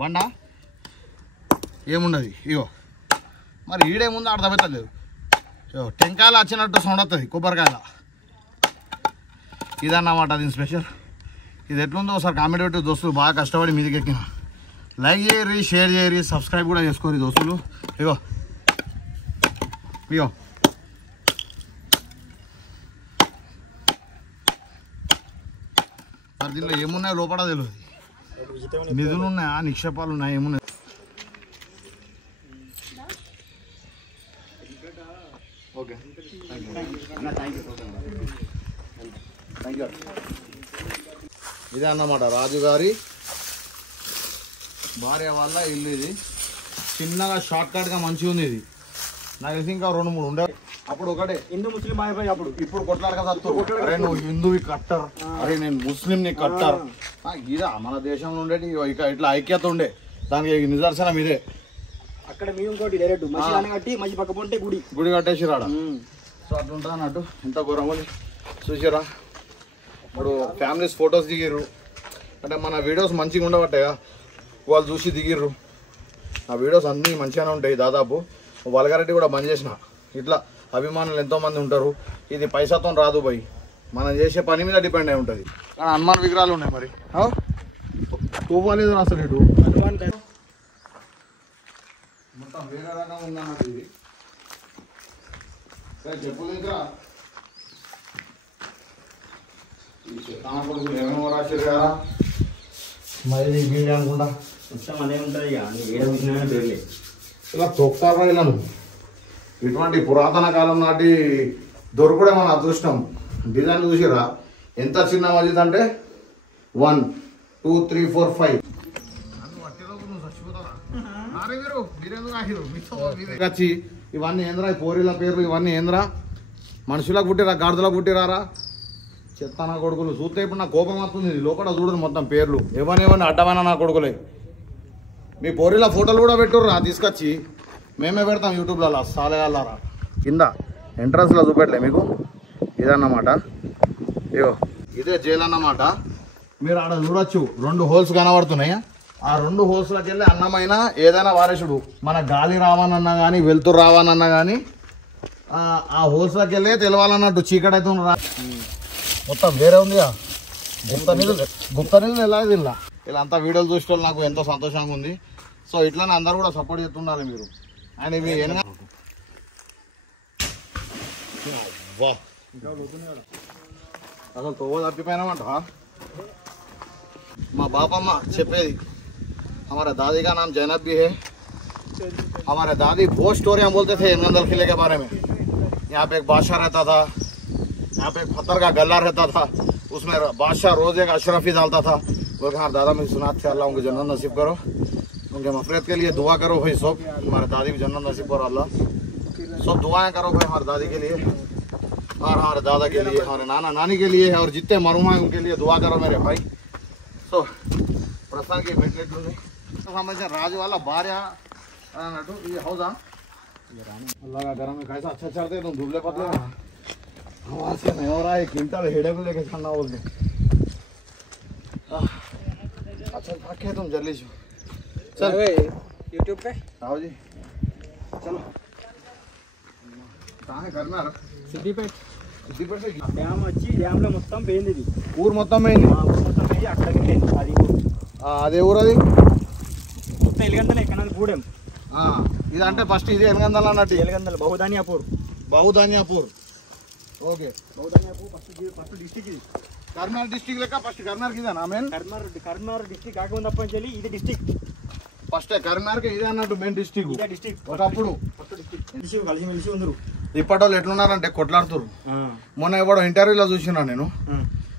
బండ ఏమున్నది ఇగో మరి ఈడేముందో అర్థమవుతలేదు టెంకాయలు వచ్చినట్టు సౌండ్ వస్తుంది కొబ్బరికాయల ఇదన్నమాట దీని స్పెషల్ ఇది ఎట్లుందో ఒకసారి కామెంట్ పెట్టి దోస్తులు బాగా కష్టపడి మీదకి ఎక్కిన లైక్ చేయరి షేర్ చేయరి సబ్స్క్రైబ్ కూడా చేసుకోరు దోస్తులు ఇగో ఇగో మరి దీనిలో ఏమున్నాయో లోపల తెలియదు నిధులు ఉన్నాయా నిక్షేపాలు ఉన్నాయా ఏమున్నాయి ఓకే ఇదే అన్నమాట రాజుగారి భార్య వాళ్ళ ఇల్లు ఇది చిన్నగా షార్ట్ కట్గా మంచిగా ఉంది ఇది నాకు తెలిసి ఇంకా 2-3 ఉండే అప్పుడు ఒకటే హిందూ ముస్లిం అయిపోయి అప్పుడు ఇప్పుడు కొట్లాడక అరే నువ్వు హిందువి కట్టర్ అరే నేను ముస్లింని కట్టర్ ఇదా మన దేశంలో ఉండేటి ఇక ఇట్లా ఐక్యత ఉండే దానికి నిదర్శనం ఇదే అక్కడ మేము ఇంకోటి డైరెక్ట్ మసీదు కట్టి మంచి పక్క పొంటే గుడి కట్టేసి రాడా సో అట్లా ఉంటుంది అన్నట్టు ఎంత ఘోరం చూసిరా ఇప్పుడు ఫ్యామిలీస్ ఫొటోస్ దిగిర్రు అంటే మన వీడియోస్ మంచిగా ఉండబట్టాయా వాళ్ళు చూసి దిగిర్రు ఆ వీడియోస్ అన్నీ మంచిగానే ఉంటాయి దాదాపు వల్గారిటీ కూడా బంద్ చేసిన ఇట్లా అభిమానులు ఎంతోమంది ఉంటారు ఇది పైసాతో రాదు పోయి మనం చేసే పని మీద డిపెండ్ అయి ఉంటుంది కానీ హనుమాన్ విగ్రహాలు ఉన్నాయి మరి తోవాలేదు అసలు ఇటు మొత్తం వేరే రకంగా ఉందన్నట్టు ఇది చెప్పులు దగ్గర కొడుకులు ఏమేమో రాశారు కదా మరి వీడి అనుకుంటా మొత్తం అదే ఉంటుంది ఇక ఇలా తొక్కారా ఇలాను ఇటువంటి పురాతన కాలం నాటి దొరకడే మన అదృష్టం డిజైన్ చూసిరా ఎంత చిన్న మస్జిద్ అంటే 1 2 3 4 5 వచ్చి ఇవన్నీ ఏంద్రా పోరీల పేర్లు ఇవన్నీ ఏంద్రా మనుషులకు పుట్టిరా గాడిదలకు పుట్టిరారా చెత్త నా కొడుకులు చూస్తే ఇప్పుడు నా కోపం వస్తుంది లోపల చూడదు మొత్తం పేర్లు ఏమని అడ్డమైన నా కొడుకులే మీ పోరీల ఫోటోలు కూడా పెట్టుర్రా తీసుకొచ్చి మేమే పెడతాం యూట్యూబ్లో సాలేయాలరా కింద ఎంట్రన్స్లో చూపెట్టలే మీకు ఇదన్నమాట ఇగో ఇదే జైలు అన్నమాట మీరు ఆడ చూడొచ్చు 2 హోల్స్ కనబడుతున్నాయి ఆ 2 హోల్స్లోకి వెళ్ళి అన్నమైన ఏదైనా వారేసుడు మన గాలి రావాలన్నా కానీ వెలుతురు రావాలన్నా కానీ ఆ హోల్స్లోకి వెళ్ళే తెలవాలన్నట్టు చీకటైతే మొత్తం వేరే ఉందిగా గుప్త నీళ్ళు ఎలా ఇలా ఇలా అంతా వీడియోలు చూసే నాకు ఎంతో సంతోషంగా ఉంది సో ఇట్లానే అందరూ కూడా సపోర్ట్ చేస్తుండాలి మీరు అండ్ మీ అసలు తోవ తప్పిపోయినామంట మా బాపమ్మ చెప్పేది हमारा दादी का नाम जैनब भी है हमारे दादी बहुत स्टोरियाँ बोलते थे नंदल किले के बारे में यहाँ पे एक बादशाह रहता था यहाँ पे एक पत्थर का गला रहता था उसमें बादशाह रोज एक अशरफी डालता था बोल हाँ दादा मुझे सुना थे अल्लाह उनकी जन्नत नसीब करो उनके मफरत के लिए दुआ करो भाई सब हमारे दादी की जन्नत नसीब करो अल्लाह सब दुआएं करो भाई हमारे दादी के लिए और हमारे दादा के लिए हमारे नाना नानी के लिए और जितने मरूम हैं उनके लिए दुआ करो मेरे भाई सो प्रसाद की मेटलेट समझ राज वाला भार्य अన్నట్టు ये हौजा अल्लाह का करम है कैसा अच्छा चलते तुम दुबले पतले हवा से नहीं हो रहा है क्विंटल हेडे को लेके खाना बोलते अच्छा रखे तुम जल्दी से चल यूट्यूब पे आओ जी चलो कहाँ है करना సిద్దిపేట से డ్యామ్ వచ్చి డ్యామ్లో మొత్తం పోయింది ఇది ఊరు మొత్తం పోయింది మొత్తం పోయి అక్కడికి పోయింది అది అదే ఊరు అది మొత్తం ఎలిగందలు ఎక్కడ గూడెం ఇదంటే ఫస్ట్ ఇది ఎలిగందలు అన్నట్టు ఎలిగందలు బహుధాన్యాపూర్ ఓకే బహుధాన్యాపూర్ ఫస్ట్ డిస్ట్రిక్ట్ ఇది కర్నూలు డిస్ట్రిక్ట్ లెక్క ఫస్ట్ కర్నూలుకి ఇదేనా మెయిన్ కర్నూలు డిస్ట్రిక్ట్ కాకముందప్పటి నుంచి ఇది డిస్ట్రిక్ట్ ఫస్ట్ కర్నూలుకి ఇదే అన్నట్టు మెయిన్ డిస్ట్రిక్ట్ ఇదే డిస్ట్రిక్ట్ ఒకప్పుడు కలిసి ఉందరు ఇప్పటి వాళ్ళు ఎట్లున్నారంటే కొట్లాడుతారు మొన్న ఎవడో ఇంటర్వ్యూలో చూసినా నేను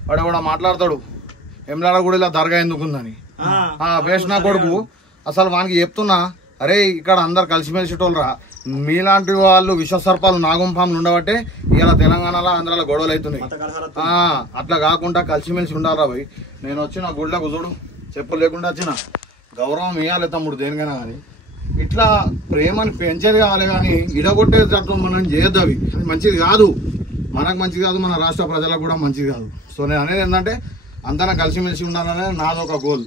వాడు ఎవడో మాట్లాడతాడు ఎమ్లాడగూడలో దర్గా ఎందుకుందని వేసిన కొడుకు అసలు వానికి చెప్తున్నా అరే ఇక్కడ అందరు కలిసిమెలిసేటోళ్ళరా మీలాంటి వాళ్ళు విషసర్పాలు నాగుంపాములు ఉండబట్టే ఇలా తెలంగాణలో ఆంధ్రాలో గొడవలు అవుతున్నాయి అట్లా కాకుండా కలిసిమెలిసి ఉండాలరా భయ్ నేను వచ్చిన గుళ్ళకు చూడు చెప్పులు లేకుండా వచ్చిన గౌరవం ఇవ్వాలి తమ్ముడు దేనికైనా కానీ ఇట్లా ప్రేమని పెంచేది కావాలి కానీ ఇడగొట్టేది తత్వం మనం చేయొద్దు అవి మంచిది కాదు మనకు మంచిది కాదు మన రాష్ట్ర ప్రజలకు కూడా మంచిది కాదు సో నేను అనేది ఏంటంటే అందరం కలిసిమెలిసి ఉండాలనేది నాదొక గోల్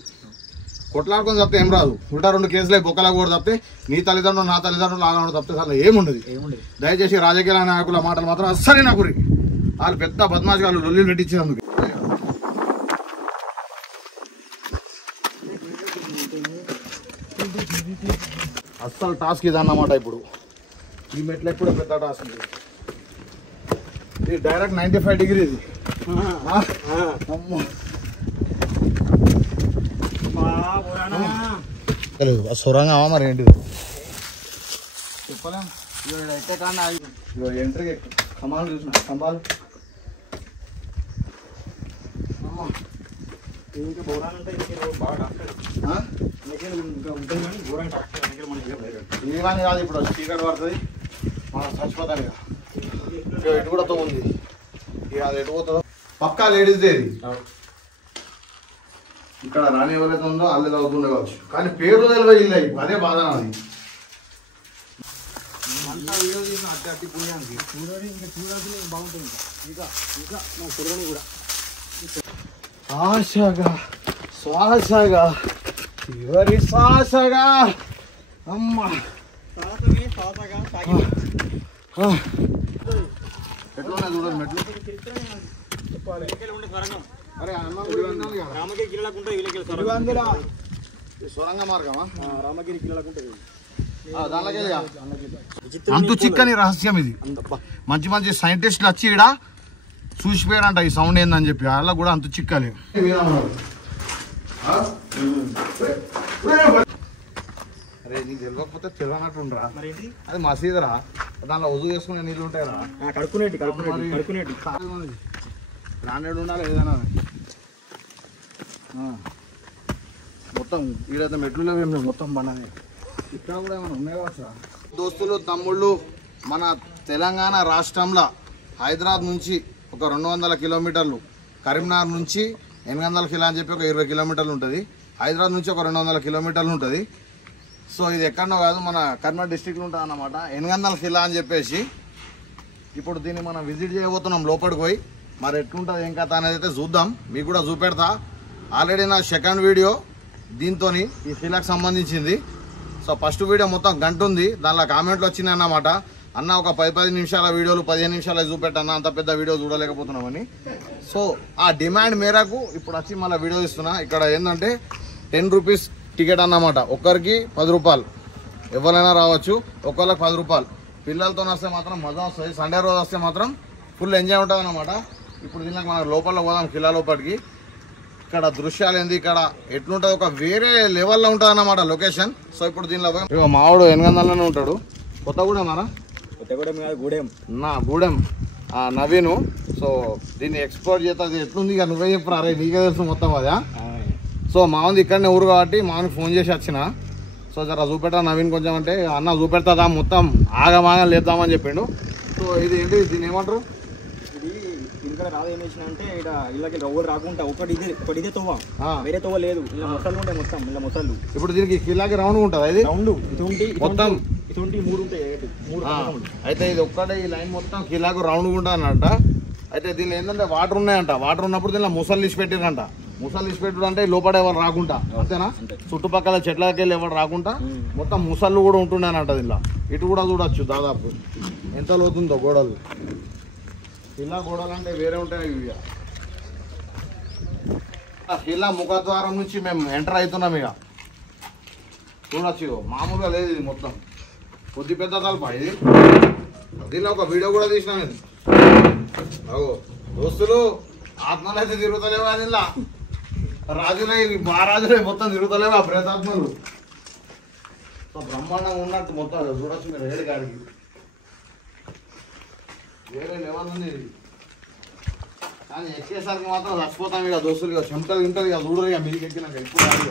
కొట్లాడుకొని తప్పితే ఏం రాదు. ఉల్టా 2 కేసులే బొక్కలా కూడా తప్పితే నీ తల్లిదండ్రులు నా తల్లిదండ్రులు ఆగా తప్పితే అసలు ఏముండదు. దయచేసి రాజకీయ నాయకుల మాటలు మాత్రం అస్సలే నాకు వాళ్ళు పెద్ద బద్మాష్ వాళ్ళు లొల్లి పెట్టించినందుకు. అస్సలు టాస్క్ ఇది అన్నమాట. ఇప్పుడు ఈ మెట్లకి కూడా పెద్ద టాస్క్ ఇది డైరెక్ట్ 95 డిగ్రీ ఇది. సొరంగమా మరి ఏంటిది చెప్పలేం. అయితే కానీ ఎంట్రీ కమాలు చూసిన స్తంభాలు ఇవన్నీ కాదు. ఇప్పుడు చీకటి పడుతుంది మనం చచ్చిపోతాం. ఇక ఎటు కూడా ఉంది ఇక అది ఎటు పోతుందో పక్కా లేడీస్దే ఇది. ఇక్కడ రాని ఎవరైతే ఉందో అల్లెది అవుతుండే కావచ్చు కానీ పేరు తెలివై ఇల్లు అదే బాధ నాది. అంతా వీడియో తీసిన అట్టి పుణ్యానికి చూడండి. ఇంకా చూడాల్సిన బాగుంటుంది. ఇంకా ఇంకా మా చూడని కూడా ఆశగా శ్వాసగా చివరి శ్వాసగా అమ్మ ఎట్లా చూడండి మెట్లు. అరే సొరంగ మార్గమా రామగిరి అంతు చిక్కని రహస్యం ఇది. మంచి మంచి సైంటిస్టులు వచ్చి ఇక్కడ చూసిపోయారంట ఈ సౌండ్ ఏందని చెప్పి. అలా కూడా అంతు చిక్కలే. అరే నీకు తెలియకపోతే తెలియనట్టుండ్రా. అది మసీదురా దానిలో వదులు చేసుకునే నీళ్ళు ఉంటాయరా బ్రాండెడ్ ఉండాలి ఏదైనా. మొత్తం వీడైతే మెట్లు లేవు మొత్తం బండనే. ఇక్కడ కూడా ఏమైనా ఉన్నాయి కావచ్చు. దోస్తులు తమ్ముళ్ళు మన తెలంగాణ రాష్ట్రంలో హైదరాబాద్ నుంచి ఒక 200 కిలోమీటర్లు, కరీంనగర్ నుంచి 800 కిలో అని చెప్పి ఒక 20 కిలోమీటర్లు ఉంటుంది. హైదరాబాద్ నుంచి ఒక 200 కిలోమీటర్లు ఉంటుంది. సో ఇది ఎక్కడో కాదు మన కరీంనగర్ డిస్టిక్లో ఉంటుంది అన్నమాట. 800 కిలో అని చెప్పేసి ఇప్పుడు దీన్ని మనం విజిట్ చేయబోతున్నాం లోపలికి పోయి. మరి ఎట్లుంటుంది ఏం కథ అనేది అయితే చూద్దాం. మీకు కూడా చూపెడతా. ఆల్రెడీ నా సెకండ్ వీడియో దీంతో ఈ శిలకు సంబంధించింది. సో ఫస్ట్ వీడియో మొత్తం గంట ఉంది. దానిలో కామెంట్లు వచ్చినాయి అన్నమాట. అన్న ఒక 10 నిమిషాల వీడియోలు 15 నిమిషాలు చూపెట్టన్న అంత పెద్ద వీడియో చూడలేకపోతున్నామని. సో ఆ డిమాండ్ మేరకు ఇప్పుడు వచ్చి మళ్ళీ వీడియో ఇస్తున్నా. ఇక్కడ ఏంటంటే 10 రూపీస్ టికెట్ అన్నమాట. ఒక్కరికి 10 రూపాయలు. ఎవరైనా రావచ్చు. ఒక్కరికి 10 రూపాయలు. పిల్లలతో వస్తే మాత్రం మజా వస్తుంది. సండే రోజు వస్తే మాత్రం ఫుల్ ఎంజాయ్ ఉంటుంది అన్నమాట. ఇప్పుడు దీనికి మనం లోపల పోదాం కిలా లోపలికి. ఇక్కడ దృశ్యాలు ఏంది, ఇక్కడ ఎట్లుంటుంది ఒక వేరే లెవెల్లో ఉంటుంది అన్నమాట లొకేషన్. సో ఇప్పుడు దీనిలో పోయి మావాడు 800లోనే ఉంటాడు. కొత్తగూడెం అరా గూడెం నా గూడెం నవీను. సో దీన్ని ఎక్స్ప్లోర్ చేస్తుంది ఎట్లుంది ఇక నువ్వే చెప్పరా. అరే నీకే తెలుసు మొత్తం అదా. సో మావంది ఇక్కడనే ఊరు కాబట్టి మావనికి ఫోన్ చేసి వచ్చిన. సో జర చూపెట్టా నవీన్ కొంచెం అంటే అన్న చూపెడతా మొత్తం ఆగమాగం లేద్దామని చెప్పిండు. సో ఇది ఏంటి దీన్ని ఏమంటారు? ఇక్కడ రాదు ఏం చేసిన అంటే ఇక్కడ ఇళ్ళకి ఎవరు రాకుండా ఒకటి ఇదే తోవ, వేరే తోవ లేదు. ఇలా మొసళ్ళు ఉంటాయి మొత్తం ఇలా మొసళ్ళు. ఇప్పుడు దీనికి కిలాకి రౌండ్ ఉంటుంది. అది రౌండ్ మొత్తం 3 ఉంటాయి. అయితే ఇది ఒక్కటే ఈ లైన్ మొత్తం కిలాకు రౌండ్ ఉంటుంది అన్నట్ట. అయితే దీనిలో ఏంటంటే వాటర్ ఉన్నాయంట. వాటర్ ఉన్నప్పుడు దీనిలో ముసళ్ళు తీసి పెట్టిరంట. ముసళ్ళు తీసి పెట్టడం అంటే లోపల ఎవరు రాకుండా అంతేనా. చుట్టుపక్కల చెట్లకి వెళ్ళి ఎవరు రాకుండా మొత్తం ముసళ్ళు కూడా ఉంటుండేనంట దీనిలో. ఇటు కూడా చూడొచ్చు దాదాపు ఎంత లోతుందో గోడలు. ఇలా గోడలు అంటే వేరే ఉంటాయి. ఇలా ముఖద్వారం నుంచి మేము ఎంటర్ అవుతున్నాం. ఇక చూడొచ్చు మామూలుగా లేదు ఇది మొత్తం కొద్ది పెద్ద తలప ఇది. దీనిలో ఒక వీడియో కూడా తీసినాం. ఇది దోస్తులు ఆత్మలు అయితే తిరుగుతలేవు కానీ ఇలా రాజులే మహారాజులే మొత్తం తిరుగుతలేవు ఆ ప్రేతాత్మలు. సో బ్రహ్మాండంగా ఉన్నట్టు మొత్తం చూడొచ్చు మీరు. ఏడు కాడికి వేరే లెవెల్ ఉంది ఇది. కానీ ఎక్కేసరికి మాత్రం చచ్చిపోతాం ఇక దోస్తులు. ఇక చెమటలు గింటలు ఇక చూడరు. ఇక మీకు ఎక్కినాక ఎక్కువ రాదు.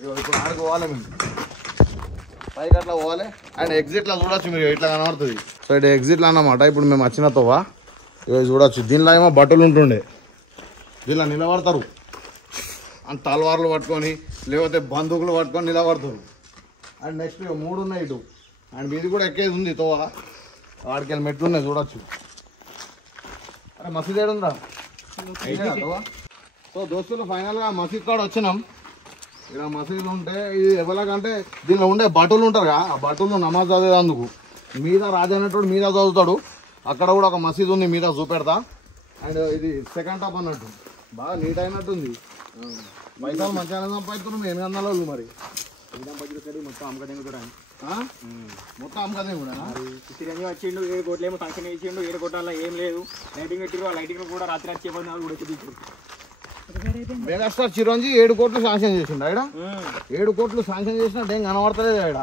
ఇక ఇప్పుడు ఆడుకోవాలి మేము పైకి అట్లా పోవాలి. అండ్ ఎగ్జిట్లో చూడొచ్చు మీరు ఇట్లా కనబడుతుంది. సో ఇటు ఎగ్జిట్లో అన్నమాట. ఇప్పుడు మేము వచ్చిన తోవా ఇక చూడొచ్చు. దీనిలో ఏమో బట్టలు ఉంటుండే. దీనిలో నిలబడతారు అండ్ తలవార్లు పట్టుకొని లేకపోతే బందూకులు పట్టుకొని నిలబడతారు. అండ్ నెక్స్ట్ ఇక 3 ఉన్నాయి ఇటు. అండ్ మీది కూడా ఎక్కేది ఉంది తోవా. వాడికి వెళ్ళి మెట్లు ఉన్నాయి చూడొచ్చు. అరే మసీదు ఏడుందా? సో దోస్తులు ఫైనల్గా మసీద్ కాడ వచ్చినాం. ఇక్కడ మసీదులు ఉంటే ఇది ఎవరికంటే దీనిలో ఉండే భటులు ఉంటారు కదా, ఆ భటులు నమాజ్ చదివేందుకు మీద రాజనేటోడు మీద చదువుతాడు. అక్కడ కూడా ఒక మసీదు ఉంది, మీద చూపెడతా. అండ్ ఇది సెకండ్ టాప్ అన్నట్టు బాగా నీట్ అయినట్టుంది. పైసలు మంచిగా సంపాదిస్తున్నాం 800 వాళ్ళు మరి మొత్తం అమ్మకం కూడా మొత్తం అమ్మకదే కూడా చిరంజీవి వచ్చిండు 7 కోట్లేమో ఫంక్షన్ ఇచ్చిండు. 7 కోట్ల ఏం లేదు. లైటింగ్ పెట్టిరు. ఆ లైటింగ్ కూడా రాత్రి వచ్చి కూడా మెగాస్టార్ చిరంజీవి 7 కోట్లు శాంక్షన్ చేసిండు. ఆయన 7 కోట్లు శాంక్షన్ చేసినట్టు ఏం కనబడతలేదు. ఆయన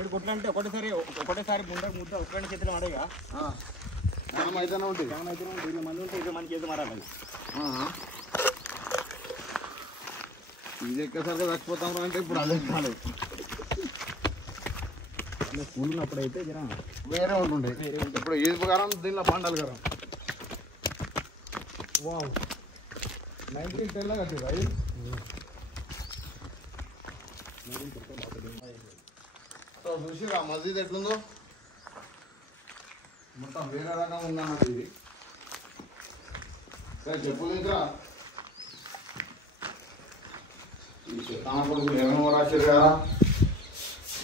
7 కోట్లు అంటే ఒకటేసారి ముద్ద ఒక్కడి చేతిలో పడేగా అయితేనే ఉంటుంది. 20 మంది ఉంటే 20 మంది చేతి మారాలి. ఇది ఎక్కసారిగా చచ్చిపోతాం అంటే ఇప్పుడు అదే కాలేదు. స్కూల్ ఉన్నప్పుడు అయితే వేరే ఉంటుండే. ఇప్పుడు ఈద్ ప్రకారం దీనిలో పండలు గారం 1910 కట్టిరు. అది చూసి ఆ మస్జిద్ ఎట్లుందో మొత్తం వేరే రకంగా ఉందన్నట్టు. ఇది సరే చెప్పులు ఇంకా కొడుకులు ఏమేమో రాశారు కదా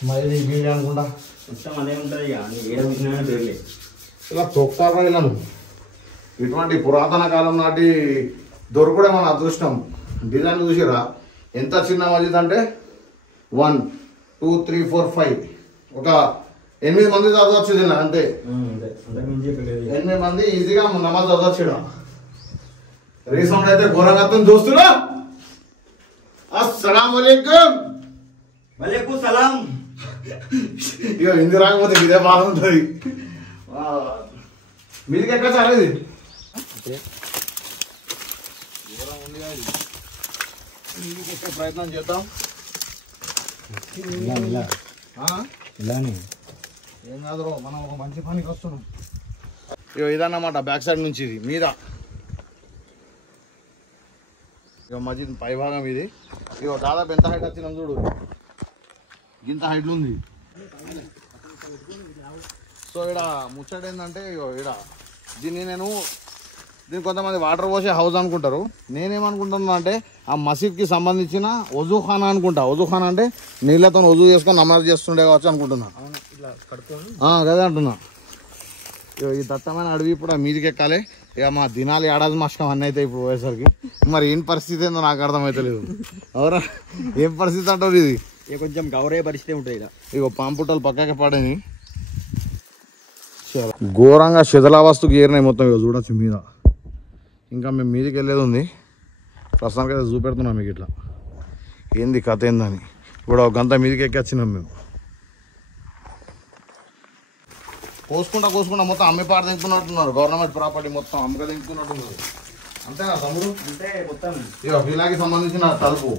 మరి వీళ్ళు అనుకుంటా మొత్తం అదే ఉంటుంది. ఇక ఏడ కూర్చున్నా పేర్లే ఇలా తొక్కారా ఇలాను. ఇటువంటి పురాతన కాలం నాటి దొరకడే మన అదృష్టం. డిజైన్ చూసిరా ఎంత చిన్న మస్జిద్ అంటే 1 2 3 4 5 ఒక 8 మంది చదవచ్చు దీనిలో అంతే. 8 మంది ఈజీగా నమాజ్ చదవచ్చు. రీసౌండ్ అయితే ఘోరంగా చూస్తున్నా. అస్సలాం వాలేకుం. వాలేకుం సలాం. ఇక హిందీ రాకపోతే ఇదే బాగుంటుంది. మీదికి ఎక్కడ చాలా ఇది మీదికి ఎక్కే ప్రయత్నం చేద్దాం. ఏం కాదు, మనం ఒక మంచి పనికి వస్తున్నాం. ఇక ఇదన్నమాట బ్యాక్ సైడ్ నుంచి ఇది మీద. ఇక మధ్య పై భాగం ఇది. ఇక దాదాపు ఎంత హైట్ వచ్చినాం చూడు, ఇంత హైట్లు ఉంది. సో ఇక్కడ ముచ్చట ఏంటంటే ఇక్కడ దీన్ని కొంతమంది వాటర్ పోసే హౌస్ అనుకుంటారు. నేనేమనుకుంటున్నా అంటే ఆ మసీద్కి సంబంధించిన వజూఖానా అనుకుంటా. వజూఖానా అంటే నీళ్ళతో వజూ చేసుకొని నమాజ్ చేస్తుండే కావచ్చు అనుకుంటున్నా. అదే అంటున్నా. ఈ దట్టమైన అడవి ఇప్పుడు ఆ మీదికి ఎక్కాలి. ఇక మా దినాలు ఏడాది మాసం అన్నీ అయితే ఇప్పుడు పోయేసరికి మరి ఏం పరిస్థితి ఏందో నాకు అర్థమవుతలేదు. ఎవరా ఏం పరిస్థితి అంటారు ఇది? ఇక కొంచెం గౌరవ పరిస్థితి ఉంటుంది. ఇక పాంపుటలు పక్కకి పడేది ఘోరంగా శిథిలావస్థకు ఏరినాయి మొత్తం. ఇక చూడొచ్చు మీద. ఇంకా మేము మీదికి వెళ్ళేది ఉంది. ప్రస్తుతానికి అయితే చూపెడుతున్నాం మీకు ఇట్లా ఏంది కథ ఏందని. ఇప్పుడు ఒక గంట మీదికి ఎక్కొచ్చినాం మేము. కోసుకుంటా మొత్తం అమ్మి పాట దింపుతున్నట్టున్నారు. గవర్నమెంట్ ప్రాపర్టీ మొత్తం అమ్మక దింపుతున్నట్టున్నారు. అంతేనా తమ్ముడు? అంటే మొత్తం ఇక వీళ్ళకి సంబంధించిన తలుపు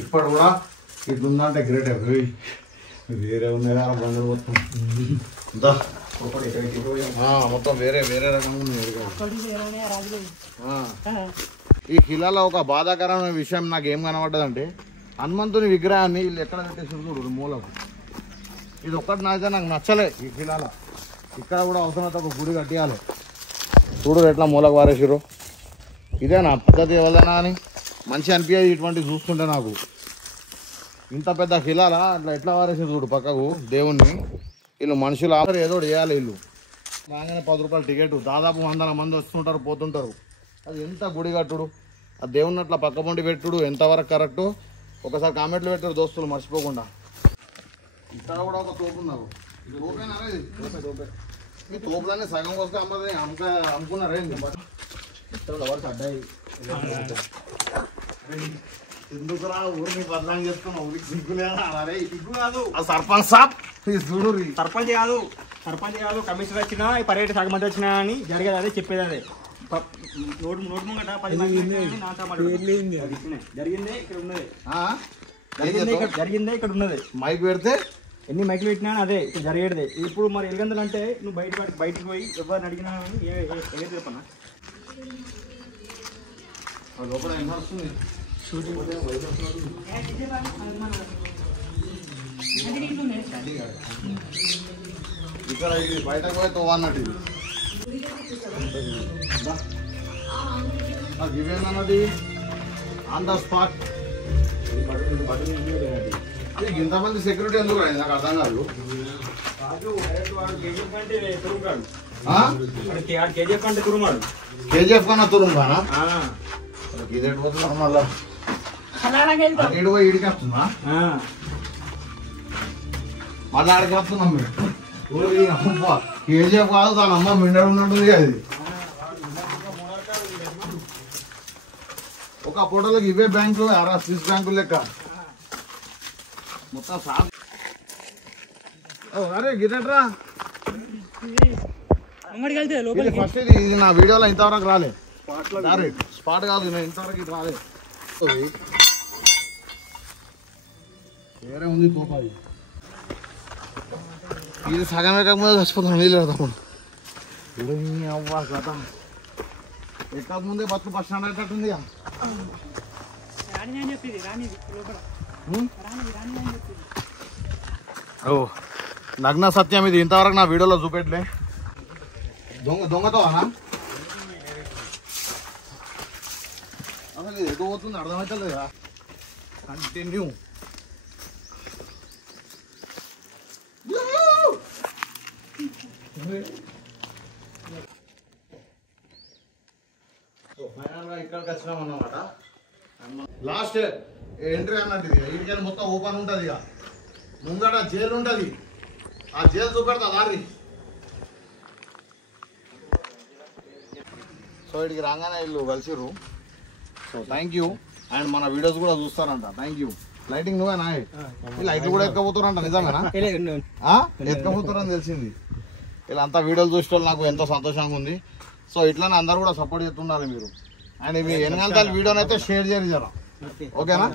ఇప్పుడు కూడా ఇట్లుందంటే గ్రేట్. వేరే ఉంది బండ్లు మొత్తం మొత్తం వేరే రకంగా ఉంది. ఈ కిలాలో ఒక బాధాకరమైన విషయం నాకు ఏం కనబడ్డదంటే హనుమంతుని విగ్రహాన్ని వీళ్ళు ఎక్కడ పెట్టేసి చూడు మూలకు. ఇది ఒక్కటి నాకైతే నాకు నచ్చలే. ఈ కిలాలో ఇక్కడ కూడా అవసరమైతే ఒక గుడి కట్టియాలి. చూడు ఎట్లా మూలకు వారేసారు. ఇదేనా పద్ధతి ఎవరైనా అని మంచి అనిపించేది ఇటువంటి చూస్తుంటే నాకు. ఇంత పెద్ద కిలాలా అట్లా ఎట్లా వారేసారు చూడు పక్కకు దేవుణ్ణి. వీళ్ళు మనుషులు ఆఖరి ఏదో చేయాలి. వీళ్ళు బాగానే 10 రూపాయలు టికెట్, దాదాపు 100 మంది వస్తుంటారు పోతుంటారు. అది ఎంత గుడి కట్టుడు, ఆ దేవుణ్ణి అట్లా పక్క పొండి పెట్టుడు ఎంతవరకు కరెక్టు ఒకసారి కామెంట్లు పెట్టారు దోస్తులు మర్చిపోకుండా. ఇక్కడ కూడా ఒక తోపు ఉన్నారు. తోపేనా మీ తోపులన్నీ సగం వస్తే అమ్మది అమ్ముకున్నారేంది? ఎందుకురా ఊరిని బదనాం చేస్తున్నావు? ఊరికి సిగ్గులేదా? సిగ్గు కాదు. సర్పంచ్ సాబ్ చూడు. సర్పంచ్ కాదు కమిషనర్ వచ్చినా పర్యటన శాఖ మంత్రి వచ్చినా అని జరిగేది అదే చెప్పేది. అదే నోటు ముంగట 10 మంది జరిగిందే ఇక్కడ ఉన్నది. మైక్ పెడితే ఎన్ని మైకులు పెట్టినా అదే ఇక్కడ జరిగేది. ఇప్పుడు మరి ఎలుగందలు అంటే నువ్వు బయటికి పోయి ఎవరిని అడిగినా ఏం చెప్పన్నా లోపల ఏం వస్తుంది? ఇక్కడ ఇది బయటకు పోయి తోవన్నట్టు ఇది. నాకు ఇవేందన్నది ఆన్ ద స్పాట్. ఇంతమంది సెక్యూరిటీ ఎందుకు రాదు నాకు అర్థం కాదు. కేజీఎఫ్ కన్నా తురుంగానా ఇది పోతున్నా మళ్ళా ఇటు పోయి ఇడికి వస్తుందా మళ్ళీ ఆడికి వస్తున్నాం మేము. కేజీఎఫ్ కాదు దాని అమ్మ మిండడు ఉన్నట్టుంది అది. ఒక ఫోటోలకు ఇవే బ్యాంకులు స్విస్ బ్యాంకులు లెక్క మొత్తం సార్. అరే గిరట్రా ఫస్ట్ ఇది నా వీడియోలో ఇంతవరకు రాలే. స్పాట్ కాదు నేను ఇంతవరకు ఇది రాలే. వేరే ఉంది తోపాలి. ఇది సగం వేయకముందే చచ్చిపోతాను నీళ్ళు పెడతాం. అవ్వా కథ ఎక్కక ముందే బతుకు బస్ స్టాండ్ అయ్యేటట్టుంది. ఓ నగ్న సత్యం ఇది ఇంతవరకు నా వీడియోలో చూపెట్టలే. దొంగతో అనా అసలు ఇది ఎటు పోతుంది అర్థమవుతలేదా. కంటిన్యూ ఫైనల్గా ఇక్కడికి వచ్చినాం అన్నమాట. లాస్ట్ ఎంట్రీ అన్నట్టు ఇది. ఇంటికి మొత్తం ఓపెన్ ఉంటుంది. ఇక ముంగట జైలు ఉంటుంది. ఆ జైలు చూపెడతా దారి. సో ఇక్కడికి రాగానే వీళ్ళు కలిసిర్రు. So thank you. అండ్ మన వీడియోస్ కూడా చూస్తారంట. Thank you. లైటింగ్ నువ్వేనా? లైట్లు కూడా ఎక్కబోతారంట. నిజమేనా? ఎక్కబోతారని తెలిసింది. వీళ్ళంతా వీడియోలు చూసే నాకు ఎంతో సంతోషంగా ఉంది. సో ఇట్లానే అందరు కూడా సపోర్ట్ చేస్తుండాలి మీరు. అండ్ మీ ఎనగంతాల వీడియోని అయితే షేర్ చేయరు జరా. ఓకేనా?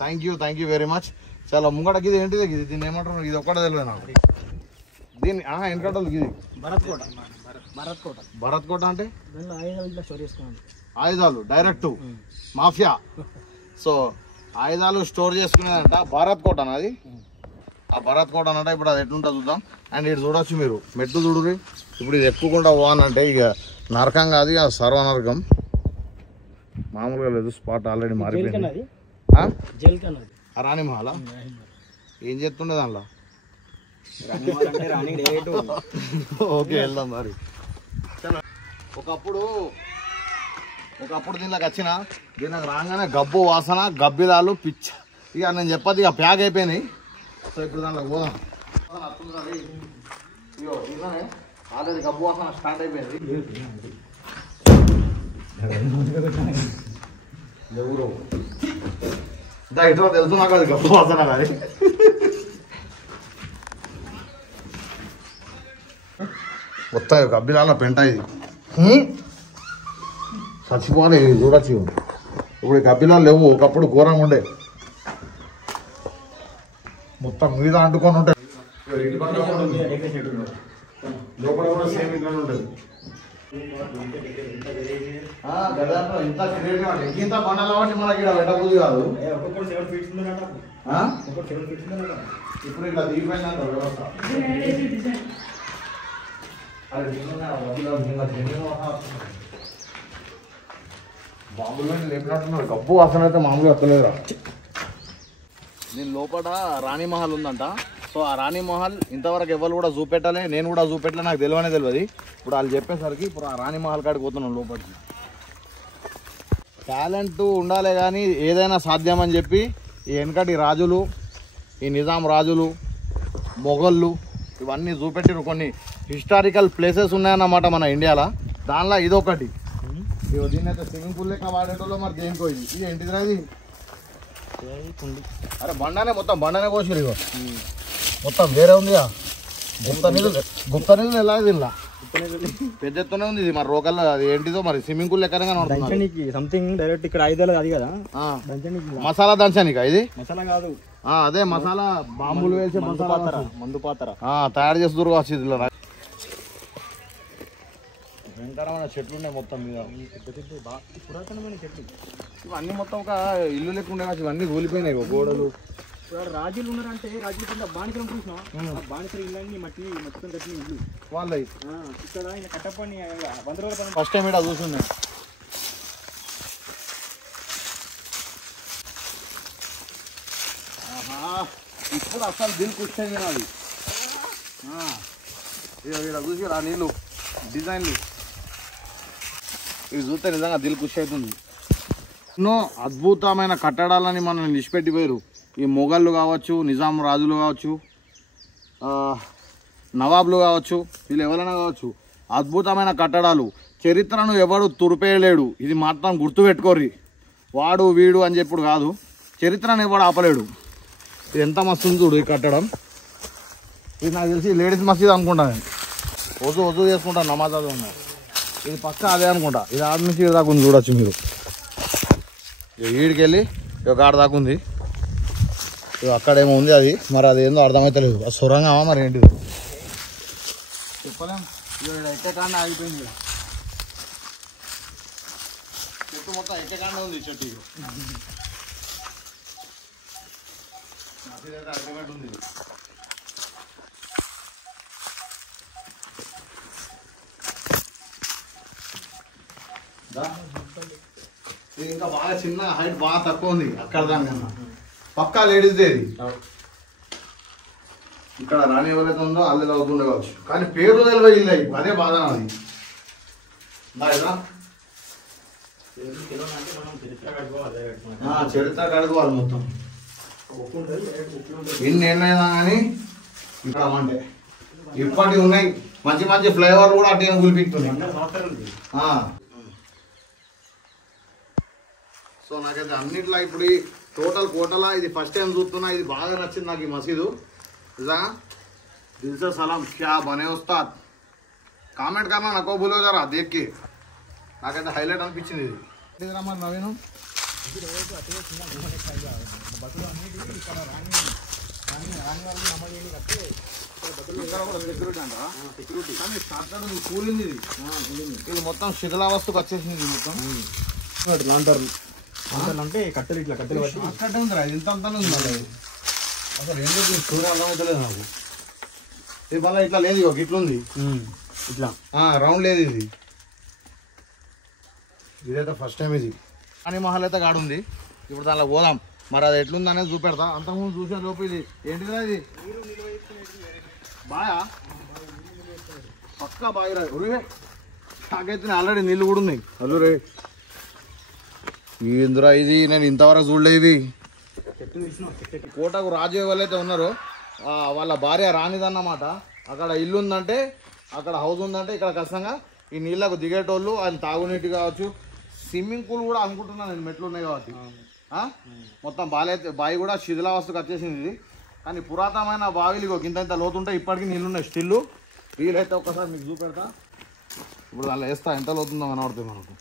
Thank you very much. చాలా ముంగటకి ఇది ఏంటిది ఇది దీన్ని ఏమంటారు? ఇది ఒక్కటే తెలియదు నాకు. దీన్ని వెనకటలు ఇది భరత్ కోట అంటే ఆయుధాలు డైరెక్ట్ మాఫియా. సో ఆయుధాలు స్టోర్ చేసుకునేదంట భారత్ కోట అన్నది. ఆ భరత్ కోట అన్నట్టు ఇప్పుడు అది ఎట్లుంటుంది చూద్దాం. అండ్ ఇటు చూడొచ్చు మీరు మెట్లు చూడుర్రి. ఇప్పుడు ఇది ఎక్కువకుండా పోవాలంటే ఇక నరకం కాదు, ఇక సర్వనరకం. మామూలుగా లేదు. స్పాట్ ఆల్రెడీ మారిపోయింది. రాణి మహల్ ఏం చేస్తుండే దానిలో? ఓకే వెళ్దాం మరి. ఒకప్పుడు దీనిలోకి వచ్చిన దీనికి రాగానే గబ్బు వాసన గబ్బిలాలు పిచ్చ. ఇక నేను చెప్పదు ఇక ప్యాక్ అయిపోయినాయి. సో ఇప్పుడు దాంట్లో పోదాం. ఆల్రెడీ గబ్బు వాసన స్టార్ట్ అయిపోయింది. ఎవరు ఇట్లా తెలుసు నాకు అది గబ్బు వాసన కానీ. మొత్తం గబ్బిలాల పెంట ఇది. చచ్చిపోవాలి చూడచ్చు. ఇప్పుడు గబ్బిలాలు లేవు. ఒకప్పుడు ఘోరంగా ఉండే. మొత్తం మీద అంటుకొని ఉంటాయి. లోపల కూడా సేమ్ ఇట్లా ఉంటుంది. ఇంత ఇంత బండాలు కాబట్టి మనకి ఇక్కడ పెట్టబుద్ధి కాదు. ఇప్పుడు ఇట్లా దిగిపోయిందంట వ్యవస్థ. బాంబులో లేపినట్టున్నారు. గబ్బు వాసన అయితే మామూలుగా వస్తలేదురా. దీని లోపల రాణి మహల్ ఉందంట. సో ఆ రాణి మహల్ ఇంతవరకు ఎవరు కూడా చూపెట్టాలి. నేను కూడా చూపెట్టలే. నాకు తెలియదు. ఇప్పుడు వాళ్ళు చెప్పేసరికి ఇప్పుడు ఆ రాణి మహల్ కాడికి పోతున్నాం లోపలికి. టాలెంట్ ఉండాలి కానీ ఏదైనా సాధ్యమని చెప్పి ఈ వెనకటి రాజులు, ఈ నిజాం రాజులు, మొఘళ్ళు ఇవన్నీ చూపెట్టిరు. కొన్ని హిస్టారికల్ ప్లేసెస్ ఉన్నాయన్నమాట మన ఇండియాలో. దానిలో ఇదొకటి. దీన్ని అయితే స్విమ్మింగ్ పూల్ లెక్క వాడేటోళ్ళు మరి దేనికో ఇది. ఇది ఏంటిది రాది? అరే బండనే మొత్తం బండనే కోసిరు. ఇగో మొత్తం వేరే ఉందిగా. గుప్త నీళ్ళు ఎలా ఇలా పెద్ద ఎత్తునే ఉంది ఇది. మరి రోకల్లో అది ఏంటిదో మరి స్విమ్మింగ్ పూల్ లెక్కనే సంథింగ్ డైరెక్ట్ ఇక్కడ ఆయుధాలు అది కదా మసాలా దంచానికా ఇది? మసాలా కాదు అదే మసాలా బాంబులు వేసి మందు పాత్ర తయారు చేస్తున్నారు కావచ్చు. ఇదిలో భయంకరమైన చెట్లు ఉన్నాయి మొత్తం మీద. పురాతనమైన చెట్లు ఇవన్నీ మొత్తం ఒక ఇల్లు లెక్క ఉండే కావచ్చు. ఇవన్నీ కూలిపోయినాయి గోడలు. రాజులు ఉన్నారంటే రాజుల కింద బానిసలు చూసినా బానిసలు ఇళ్ళని మట్టి మొత్తం కట్టిన ఇల్లు వాళ్ళవి. ఇక్కడ కట్టపని 100 రోజుల ఫస్ట్ టైం ఇక్కడ చూస్తున్నాయి. ఇప్పుడు అసలు దిల్ కూర్చొని అది ఇక్కడ చూసి ఆ నీళ్ళు డిజైన్లు ఇవి చూస్తే నిజంగా దిల్ ఖుషి అవుతుంది. ఎన్నో అద్భుతమైన కట్టడాలని మనం నిలిచిపెట్టిపోయారు. ఈ మొఘళ్ళు కావచ్చు, నిజాం రాజులు కావచ్చు, నవాబులు కావచ్చు, వీళ్ళు ఎవరైనా కావచ్చు, అద్భుతమైన కట్టడాలు. చరిత్రను ఎవడు తురిపేయలేడు. ఇది మాత్రం గుర్తుపెట్టుకోర్రి. వాడు వీడు అని చెప్పుడు కాదు, చరిత్రను ఎవడు ఆపలేడు. ఇది ఎంత మస్తు ఉంది చూడు ఈ కట్టడం. ఇది నాకు తెలిసి లేడీస్ మసీద్ అనుకుంటాను. వజూ చేసుకుంటాను, నమాజ్ అది ఉన్నారు. ఇది పక్క అదే అనుకుంటా. ఇది ఆడ నుంచి దాకా ఉంది చూడొచ్చు మీరు. వీడికి వెళ్ళి ఒక ఆడ దాకా ఉంది. అక్కడేమో ఉంది అది, మరి అది ఏందో అర్థమవుతలేదు. అది సొరంగమా మరి ఏంటిది చెప్పలేం. ఎక్కే కాండ ఆగిపోయింది. చెట్టు మొత్తం ఎక్కే కాండ ఉంది. చెట్టు అగ్రిమెంట్ ఉంది. ఇది ఇంకా బాగా చిన్న హైట్ బాగా తక్కువ ఉంది అక్కడ దానికన్నా. పక్కా లేడీస్దే ఇది. ఇక్కడ రాణి ఎవరైతే ఉందో అల్లెలు అవుతుండే కావచ్చు, కానీ పేరు తెలియదు ఇల్లు. అదే బాధ నాది. చరిత్ర కడుకోవాలి మొత్తం. ఇన్ని ఏళ్ళైనా కానీ ఇక్కడ అంటే ఇప్పటికి ఉన్నాయి. మంచి మంచి ఫ్లైఓవర్ కూడా అట్టే కూలిపిస్తున్నాయి. సో నాకైతే అన్నిట్లో ఇప్పుడు ఈ టోటల్ కోటలా ఇది ఫస్ట్ టైం చూస్తున్నా. ఇది బాగా నచ్చింది నాకు ఈ మసీదు. నిజంగా దిల్ से सलाम, क्या बने उस्ताद. కామెంట్ కన్నా నాకు భూలో జరా దేక్కి. నాకైతే హైలైట్ అనిపించింది ఇది. రమ్మా నవీను సెక్యూరిటీ కానీ స్టార్టర్ కూలింది. ఇది మొత్తం శిథిలావస్థకు వచ్చేసింది. మొత్తం లాంటర్లు అంటే కట్టెలు, ఇట్లా కట్టెలు అక్కడే ఉందిరా. ఇంత అంతా ఉంది. అసలు ఎందుకు చూడ అర్థమవుతలేదు నాకు. ఇది మళ్ళీ ఇట్లా లేదు, ఒక ఇట్లుంది ఇట్లా రౌండ్ లేదు. ఇది ఇదైతే ఫస్ట్ టైం. ఇది కానీ మహల్ అయితే గాడుంది. ఇప్పుడు దానిలో పోదాం. మరి అది ఎట్లుంది అనేది చూపెడతా. అంతకుముందు చూసే లోపు ఇది ఏంటిదా, ఇది బాయా పక్కా బాయి రా. నాకైతే ఆల్రెడీ నీళ్ళు కూడా ఉన్నాయి. హలో రే ఇందురా ఇది నేను ఇంతవరకు చూడలే. ఇవి కోటకు రాజు ఎవరైతే ఉన్నారో వాళ్ళ భార్య రానిదన్నమాట. అక్కడ ఇల్లు ఉందంటే, అక్కడ హౌస్ ఉందంటే ఇక్కడ ఖచ్చితంగా ఈ నీళ్ళకు దిగేటోళ్ళు. ఆయన తాగునీటి కావచ్చు, స్విమ్మింగ్ పూల్ కూడా అనుకుంటున్నాను నేను. మెట్లు ఉన్నాయి కాబట్టి మొత్తం బావి కూడా శిథిలావస్థకు వచ్చేసింది ఇది. కానీ పురాతనమైన బావిలు ఇంత ఇంత లోతుంటే ఇప్పటికీ నీళ్ళున్నాయి స్టిల్లు. వీలైతే ఒక్కసారి మీకు చూపెడతా. ఇప్పుడు దానిలో వేస్తా ఎంత లోతుందో కనబడుతుంది మనకు.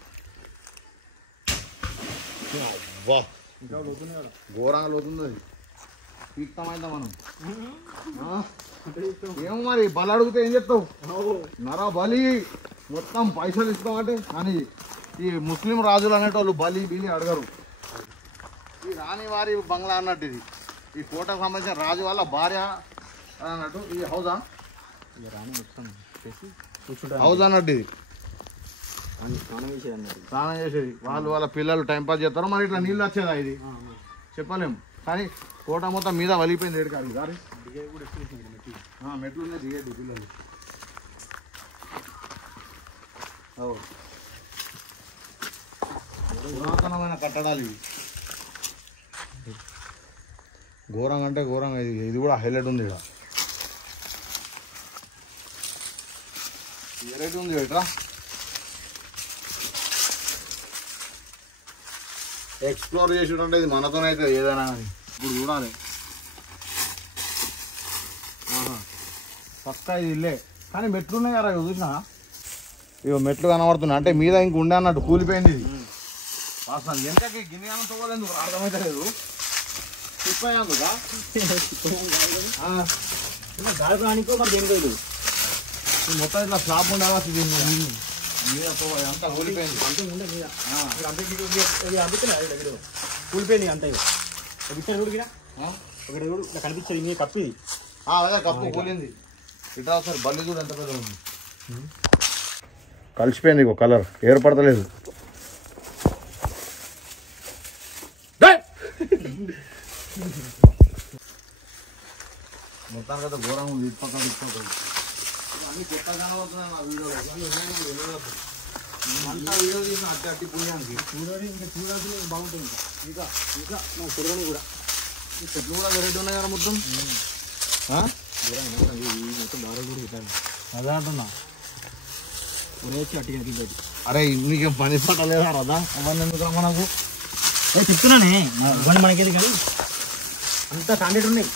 వా ఇంకా లోతుంది కదా, ఘోరంగా లోతుంది అది. పీక్తామైందా మనం. ఏమో మరి బలి అడిగితే ఏం చెప్తావు? నరా బలి మొత్తం పైసలు ఇస్తామంటే. కానీ ఈ ముస్లిం రాజులు అనేటోళ్ళు బలి బిలి అడగరు. ఈ రాణి వారి బంగ్లా అన్నట్టు ఇది. ఈ కోటకు సంబంధించిన రాజు వాళ్ళ భార్య అన్నట్టు. ఈ హౌజా హౌజ్ అన్నట్టు. ఇది స్నానం చేసేది. వాళ్ళు వాళ్ళ పిల్లలు టైంపాస్ చేస్తారు. మరి ఇట్లా నీళ్ళు వచ్చేదా ఇది చెప్పలేము. కానీ కోట మొత్తం మీద వలిగిపోయింది. ఏడుకారు గారి మెట్లు ఉన్నాయి, దిగేది పిల్లలు. పురాతనమైన కట్టడాలు ఇవి. ఘోరంగా అంటే ఘోరంగా. ఇది కూడా హైలైట్ ఉంది. ఇక్కడ వెరైటీ ఉంది. ఎట్లా ఎక్స్ప్లోర్ చేసినట్టు ఇది మనతోనైతే ఏదైనా ఇప్పుడు చూడాలి. పక్కా ఇది ఇల్లే. కానీ మెట్లు ఉన్నాయి కదా చూసినా. ఇగో మెట్లు కనబడుతున్నాయి అంటే మీద ఇంక ఉండే అన్నట్టు కూలిపోయింది ఇది. వాసన ఎంతకి గిన్నె తోలేదు అర్థమైతే లేదు. తిప్పయ్యాందుగా మొత్తం ఇట్లా స్లాబ్ ఉండాలి. అంతా కూలిపోయింది. కూలిపోయింది అంతా. కనిపించేది మీ కప్పు. ఇది అదే కప్పు కూలింది. ఇట్లా ఒకసారి బల్లి చూడు ఎంత పెద్ద ఉంది. కలిసిపోయింది. ఇగో కలర్ ఏర్పడతలేదు. మొత్తానికైతే ఘోరంగా ఉంది. ఇటుపక్క అన్ని కొత్త కనబడుతున్నాయి నా వీడియోలో. అంతా వీడియో తీసిన అట్టి పుణ్యానికి చూడాల్సి బాగుంటుంది. ఇంకా నా చెరువుని కూడా ఈ చెట్లు కూడా వెరైటీ ఉన్నాయి కదా మొత్తం. మొత్తం బాగా కూడా పెట్టాను. అదే అంటున్నా. ఉనేసి అట్టి పెట్టి. అరే నీకేం పని పట్టలేదా రదా? అవన్నీ ఎందుకు మనకు చెప్తున్నానే ఇవ్వండి మనకేది కానీ అంతా స్టాండర్డ్ ఉన్నాయి.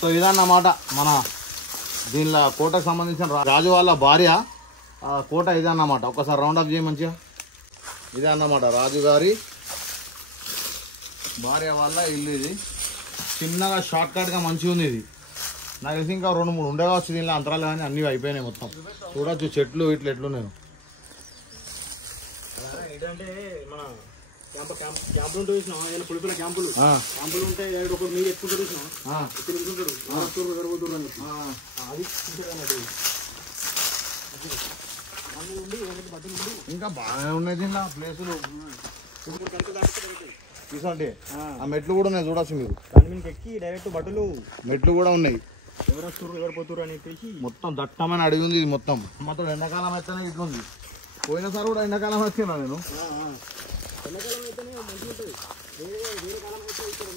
సో ఇదన్నమాట మన దీనిలో కోటకు సంబంధించిన రాజు వాళ్ళ భార్య కోట ఇదే అన్నమాట. ఒకసారి రౌండ్ అప్ చేయి మంచిగా. ఇదే అన్నమాట రాజుగారి భార్య వాళ్ళ ఇల్లు. ఇది చిన్నగా షార్ట్ కట్గా మంచిగా ఉంది. ఇది నాకు తెలిసి ఇంకా 2-3 ఉండేవచ్చు దీనిలో అంతరాలు, కానీ అన్నీ అయిపోయినాయి మొత్తం. చూడొచ్చు చెట్లు ఇట్లా ఎట్లున్నాయి. ఏంటంటే మన క్యాంపులు ఉంటాయి చూసినా, పులిపిల్ల క్యాంపులు ఉంటాయి. ఒకటి మీరు ఎక్కుంటారు చూసినా, ఇంకా బాగానే ఉన్నాయి దీనిలో ప్లేసులు. చూసండి ఆ మెట్లు కూడా ఉన్నాయి చూడొచ్చు మీరు. దాని మీద ఎక్కి డైరెక్ట్ బట్టలు మెట్లు కూడా ఉన్నాయి. ఎవరు వస్తారు ఎవరు పోతురు అని చెప్పేసి మొత్తం దట్టమైన అడిగి ఉంది ఇది మొత్తం. మొత్తం ఎండాకాలం అయితేనే ఇట్లుంది. పోయినసారి కూడా ఎండాకాలం వచ్చినా నేను. ఎండాకాలం అయితేనే మంచిగా ఉంటుంది. వేరే కాలం అయితే ఇక్కడ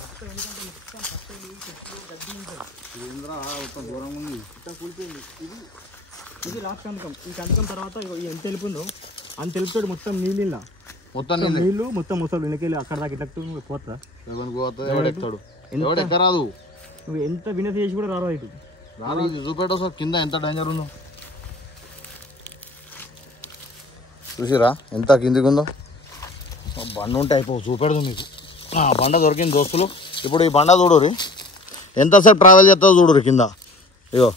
మొత్తం ఎందుకంటే మొత్తం పచ్చలు చెట్లు గడ్డి ఉంటుంది. దూరంగా ఉంది. మొత్తం కూలిపోయింది. ఇది లాస్ట్ కందకం. ఈ కందకం తర్వాత ఎంత తెలుపుందో అంత తెలుపుతాడు. మొత్తం నీళ్ళ మొత్తం నీళ్ళు మొత్తం ముసలు వెనకెళ్ళి అక్కడ దాకా ఇట్లా పోతా ఎవడెక్తాడు ఎవడెక్కరాదు. నువ్వు ఎంత వినతి చేసి కూడా రారా ఇటు రాదు. ఇది చూపెట్టు సార్ కింద ఎంత డేంజర్ ఉందో. చూసిరా ఎంత కిందికి ఉందో. బండ ఉంటే అయిపో చూపెడదు మీకు. బండ దొరికింది దోస్తులు. ఇప్పుడు ఈ బండ చూడురి ఎంతసేపు ట్రావెల్ చేస్తుందో చూడురి కింద. ఇగో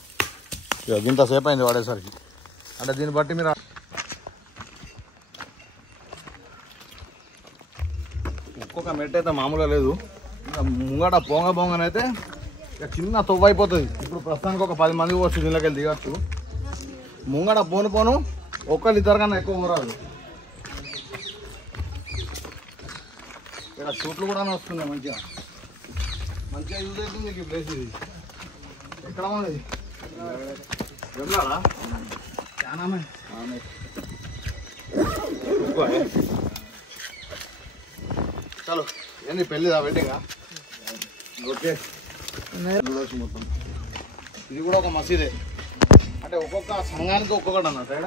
ఇంతసేపు అయింది వాడేసరికి. అంటే దీన్ని బట్టి మీరు ఒక్కొక్క మెట్టు అయితే మామూలుగా లేదు. ఇంకా ముంగట బొంగనైతే ఇక చిన్న తొవ్వ అయిపోతుంది. ఇప్పుడు ప్రస్తుతానికి ఒక 10 మంది పోవచ్చు దీనిలోకి వెళ్ళి దిగచ్చు. ముంగట పోను ఒక్కళ్ళు ఇద్దరు కన్నా ఎక్కువ పోరాదు. ఇక్కడ షూట్లు కూడా వస్తున్నాయి మంచిగా యూజ్ అవుతుంది మీకు ఈ ప్లేస్. ఇది ఎక్కడ ఉన్నది వెళ్ళాలా చాలా చలో ఏంది పెళ్ళిదా వెడ్డింగా? ఓకే చూడవచ్చు మొత్తం. ఇది కూడా ఒక మసీదే. అంటే ఒక్కొక్క సంఘానికి ఒక్కొక్కటి అన్నట్టు.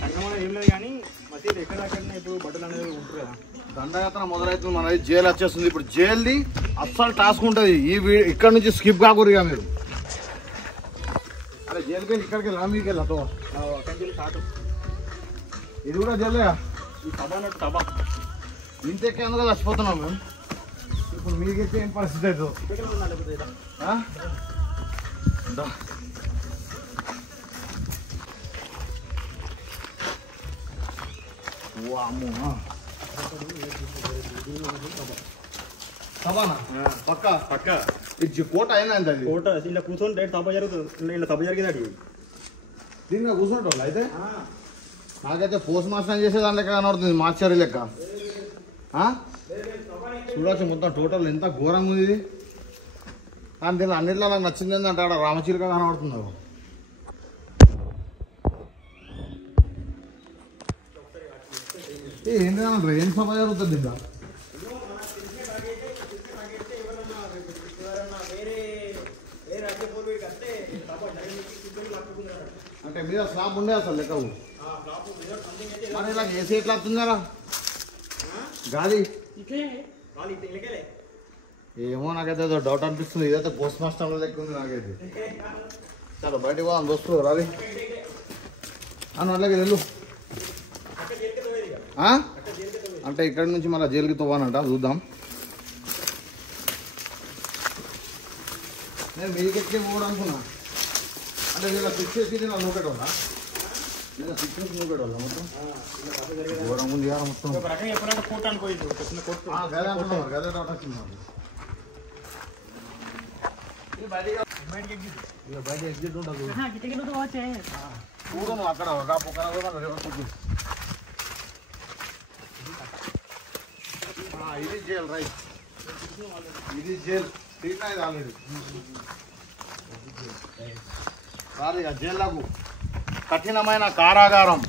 సంఘం ఏం లేదు కానీ మసీదు ఎక్కడ ఇప్పుడు బట్టలు అనేది ఉంటుంది కదా. దండయాత్ర మొదలవుతుంది. మనది జైలు వచ్చేస్తుంది. ఇప్పుడు జైలుది అస్సలు టాస్క్ ఉంటుంది. ఇక్కడ నుంచి స్కిప్ కాకూడదుగా మీరు. అరే జైలుకి వెళ్ళి ఇక్కడికి వెళ్ళి మీకు వెళ్ళి అతో అక్కడికి వెళ్ళి స్టార్ట్. ఇది కూడా జైలేగా. ఈ సభ అన్నట్టు సభ ఇంతెక్కేందుకు చచ్చిపోతున్నాం మేము. ఇప్పుడు మీకైతే ఏం పరిస్థితి అవుతుందో. పక్క పక్క ఇది కోట అయినా కోట ఇలా కూర్చొని డైరెక్ట్ సభ జరుగుతుంది. ఇలా సభ జరిగింది అడిగి దీనిగా కూర్చుంటాం అయితే. నాకైతే పోస్ట్ మాస్టర్ చేసే దాని లెక్క కనబడుతుంది. మార్చారి లెక్క చూడవచ్చు. మొత్తం టోటల్ ఎంత ఘోరంగా ఉంది ఇది. కానీ దీనిలో అన్నిట్లో నాకు నచ్చింది ఏంటంటే ఆడ రామచిలుక కనబడుతుంది. ఏంటంటే ఏం సభ జరుగుతుంది ఇంకా. అంటే మీద స్లాబ్ ఉండే అసలు లెక్క. మరి ఇలా ఏసీ ఎట్లా వస్తుందారా గాలి? ఏమో నాకైతే డౌట్ అనిపిస్తుంది. ఇదైతే పోస్ట్ మాస్టర్ లెక్క ఉంది నాకైతే. చాలా బయటకు పోదాం దోస్తులు రాలి అని అట్లాగే వెళ్ళు. అంటే ఇక్కడి నుంచి మళ్ళీ జైలుకి తోవానంట. చూద్దాం. నేను మీకు ఎక్కే పోవడం అనుకున్నా. అంటే నేను ఫిక్స్ చేసి నేను నువ్వు పెట్టవాలా? నేను ఫిక్స్ చేసి నువ్వు పెట్టవాలా? మొత్తం ఘోరం ఉంది కదా మొత్తం. గదే అంటున్నారు. గదే డౌట్ వచ్చింది. బయట ఎగ్జిట్ ఉండదు. చూడను అక్కడ ఇది జైలు రైట్. ఇది జైల్ తీరినా ఇది ఆల్రెడీ సారీ జైల్లకు కఠినమైన కారాగారం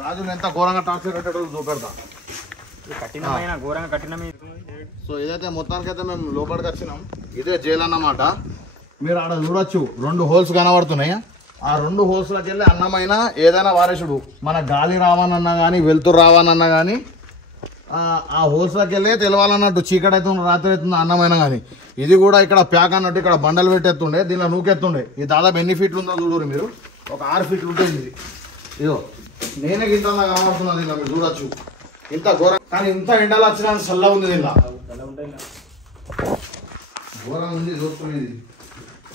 రాజులు ఎంత ఘోరంగా టార్చర్ పెట్టాడో చూపెడతా కఠినమైన ఘోరంగా కఠినమైన. సో ఇదైతే మొత్తానికైతే మేము లోపలికి వచ్చినాం. ఇదే జైలు అన్నమాట. మీరు ఆడ చూడొచ్చు 2 హోల్స్ కనబడుతున్నాయి. ఆ 2 హోల్స్లోకి వెళ్ళి అన్నమైన ఏదైనా వారేసుడు మన గాలి రావాలన్నా కానీ వెలుతురు రావాలన్నా కానీ ఆ హోల్స్లోకి వెళ్ళే తెలవాలన్నట్టు. చీకటి అవుతుంది రాత్రి అవుతుంది అన్నమైన కానీ. ఇది కూడా ఇక్కడ ప్యాక్ అన్నట్టు ఇక్కడ బండలు పెట్టేస్తుండే దీనిలో నూకెత్తుండే. ఇది దాదాపు ఎన్ని ఫీట్లు ఉందో చూడరు మీరు. ఒక 6 ఫీట్లు ఉంటుంది ఇది. ఇదో నేనే ఇంత కనబడుతున్నది దీనిలో మీరు చూడొచ్చు. ఇంత ఘోరం కానీ ఇంత ఎండలు వచ్చినా చల్ల ఉంది దీనిలో. ఘోరం ఉంది చూస్తుంది.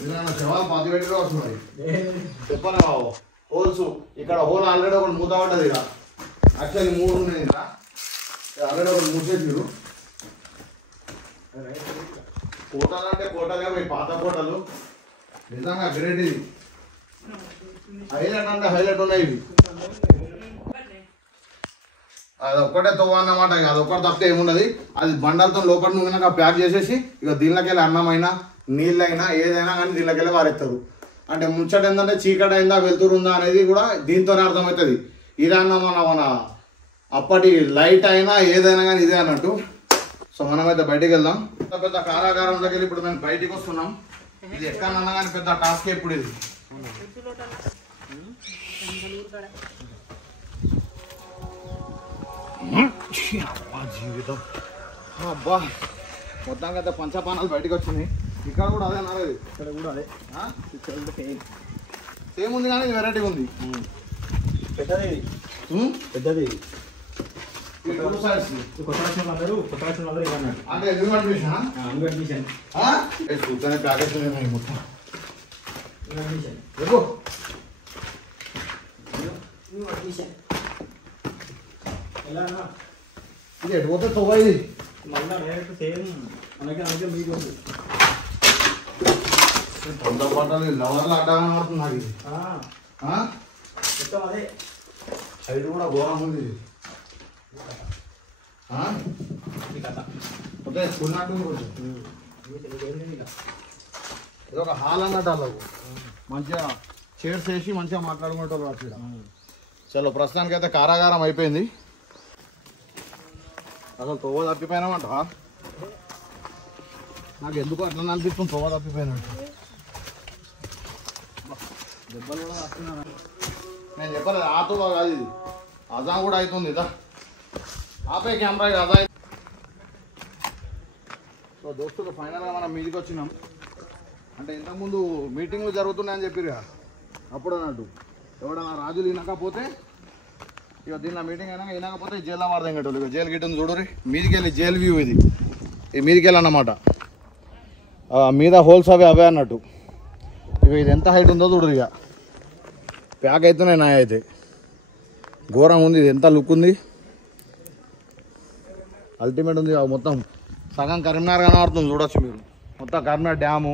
ఇది శవాలు 10 పెట్టుగా వస్తున్నాయి చెప్పనే బాబు. హోల్స్ ఇక్కడ హోల్ ఆల్రెడీ ఒకటి మూత పడ్డది. ఇక యాక్చువల్లీ 3 ఉన్నాయి. ఇక్కడ ఆల్రెడీ ఒకటి మూసేసారు. కోటలు అంటే కోటలే పోయి పాత కోటలు నిజంగా గ్రేట్. ఇది హైలైట్ అంటే హైలైట్ ఉన్నాయి ఇవి. అది ఒక్కటే తవ్వ అన్నమాట. అది ఒక్కటి తప్పితే ఏమున్నది. అది బండలతో లోపల నువ్వు ప్యాక్ చేసేసి ఇక దీనిలోకి వెళ్ళి అన్నమైనా నీళ్ళైనా ఏదైనా కానీ దీనిలోకి వెళ్ళి వారెత్తారు. అంటే ముచ్చట ఏంటంటే చీకటి అయిందా వెలుతురు ఉందా అనేది కూడా దీంతోనే అర్థమవుతుంది. ఇదన్నా మన అప్పటి లైట్ అయినా ఏదైనా కానీ ఇదే అన్నట్టు. సో మనమైతే బయటికి వెళ్దాం. పెద్ద పెద్ద కారాగారం దగ్గర ఇప్పుడు మేము బయటికి వస్తున్నాం. ఇది ఎక్కడన్నా కానీ పెద్ద టాస్క్ ఇప్పుడు ఇది. జీవితం అబ్బా మొత్తానికి అయితే పంచపానాలు బయటకు వచ్చినాయి. ఇక్కడ కూడా అదే అన్నది. ఇక్కడ కూడా అదే. ఇక్కడ కూడా సేమ్ ఉంది కానీ వెరైటీ ఉంది. పెద్దది పెద్దది. కొత్త అందరూ ఇవ్వన్నారు. అంటే న్యూ అడ్మిషన్ అడ్మిషన్ చూస్తేనే ప్యాకేజ్ మొత్తం. ఇది ఎటు పోతే తొవ్వది మళ్ళీ డైరెక్ట్ సేమ్ అలాగే మీకు కొంత పంటలు లవర్లు అడ్డాగా పడుతుంది నాకు ఇది. మొత్తం అదే సైడ్ కూడా ఘోరం ఉంది. ఓకే కున్నట్టు ఇది ఒక హాల్ అన్నట్టు వాళ్ళకు మంచిగా చైర్స్ వేసి మంచిగా మాట్లాడుకుంటారు అక్కడ. చలో ప్రస్తుతానికి అయితే కారాగారం అయిపోయింది. అసలు తొవ్వ తప్పిపోయినామంట. నాకు ఎందుకు అట్లా అనిపిస్తుంది తొవ్వ తప్పిపోయినట్టు. దెబ్బలు కూడా వస్తున్నాను నేను చెప్పలేదు. ఆ తొవ్వ కాదు ఇది. అజా కూడా అవుతుంది ఇదా. ఆపే కెమెరా అదా. సో దోస్తులు ఫైనల్గా మనం మీదికి వచ్చినాం. అంటే ఇంతకుముందు మీటింగ్లు జరుగుతున్నాయని చెప్పిరు అప్పుడు అన్నట్టు. ఎవడన్నా రాజులు వినకపోతే ఇక దీనిలో మీటింగ్ అయినా వినకపోతే జైల్లో వాడదాం కట్టలు. ఇక జైలు గిట్టని చూడరు. మీదికి వెళ్ళి జైలు వ్యూ ఇది. ఈ మీదికి వెళ్ళన్నమాట. మీద హోల్స్ అవే అన్నట్టు. ఇక ఇది ఎంత హైట్ ఉందో చూడరు. ఇక ప్యాక్ అవుతున్నాయి నా అయితే ఘోరం ఉంది. ఇది ఎంత లుక్ ఉంది అల్టిమేట్ ఉంది. మొత్తం సగం కరీంనగర్ కనబడుతుంది చూడొచ్చు మీరు. మొత్తం కరీంనగర్ డ్యాము.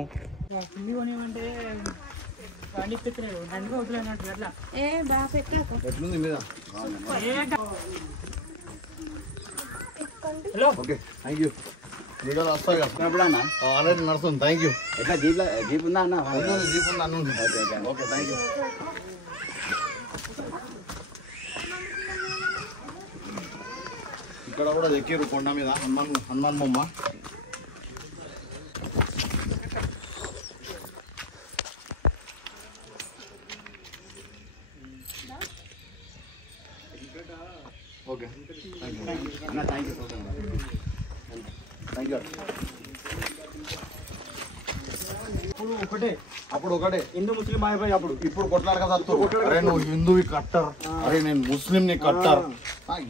ఎట్లుంది మీద. Okay thank you. వీడియోలో వస్తాయి కదా ఆల్రెడీ నడుస్తుంది. Thank you. ఎట్లా జీప్ ఉందా అన్న? జీప్ ఉంది అన్న. Okay thank you. ఇక్కడ కూడా ఎక్కిరు కొండ మీద హనుమాన్ బొమ్మ. Okay thank you. అప్పుడు ఒకటే హిందూ ముస్లిం అయిపోయి అప్పుడు. ఇప్పుడు కొట్లాడక చదువు. అరే నువ్వు హిందువి కట్టర్, అరే నేను ముస్లింని కట్టర్.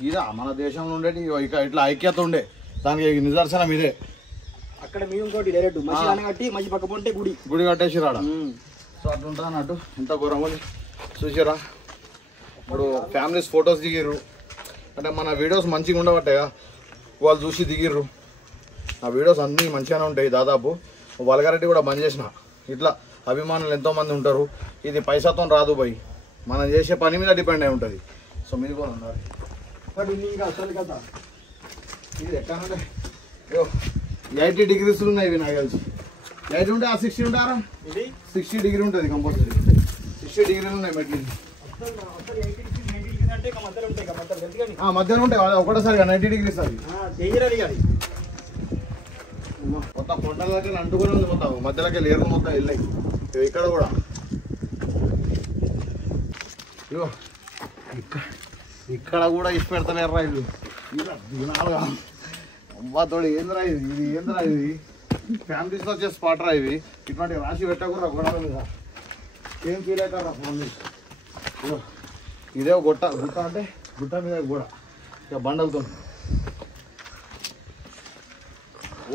ఇదా మన దేశంలో ఉండేది ఇక ఇట్లా ఐక్యత ఉండే. దానికి నిదర్శనం ఇదే. అక్కడ మీ ఇంకోటి డైరెక్ట్ మసీదు కట్టి మంచి పక్క పొంటే గుడి కట్టేసి రాడా. సో అట్లా ఉంటుంది అన్నట్టు. ఎంత ఘోరం చూసారా. ఇప్పుడు ఫ్యామిలీస్ ఫొటోస్ దిగిర్రు. అంటే మన వీడియోస్ మంచిగా ఉండబట్టాయా వాళ్ళు చూసి దిగిర్రు. ఆ వీడియోస్ అన్నీ మంచిగానే ఉంటాయి. దాదాపు వల్గారిటీ కూడా బంద్ చేసిన. ఇట్లా అభిమానులు ఎంతోమంది ఉంటారు. ఇది పైసాతో రాదు పోయి మనం చేసే పని మీద డిపెండ్ అయి ఉంటుంది. సో మీరు కూడా ఉన్నారు. అసలు కదా ఇది ఎక్కడ 80 degrees ఉన్నాయి ఇవి నాకు తెలిసి 80 ఉంటే ఆ 60 ఉంటారా ఇది 60 డిగ్రీ ఉంటుంది కంపల్సరీ 60 డిగ్రీలు ఉన్నాయి మెట్లు మధ్యలో ఉంటాయి ఒకటేసారిగా 90 degrees అది మొత్తం కొండలకి అంటుకుని ఉంది మొత్తం మధ్యలోకి లేరు మొత్తం వెళ్ళాయి ఇక్కడ కూడా ఇక్కడ కూడా ఇష్ట పెడతలేరా ఇది దినాలుగా అమ్మాతోడు ఏంద్రా ఇది ఏంద్రా ఇది ఫ్యామిలీస్లో వచ్చే స్పాట్ రా ఇవి ఇటువంటి రాసి పెట్టకూడరా గొడవ మీద ఏం ఫీల్ అవుతారా ఫోన్ ఇదే గుట్ట గుట్ట అంటే గుట్ట మీద కూడా ఇక బండలతో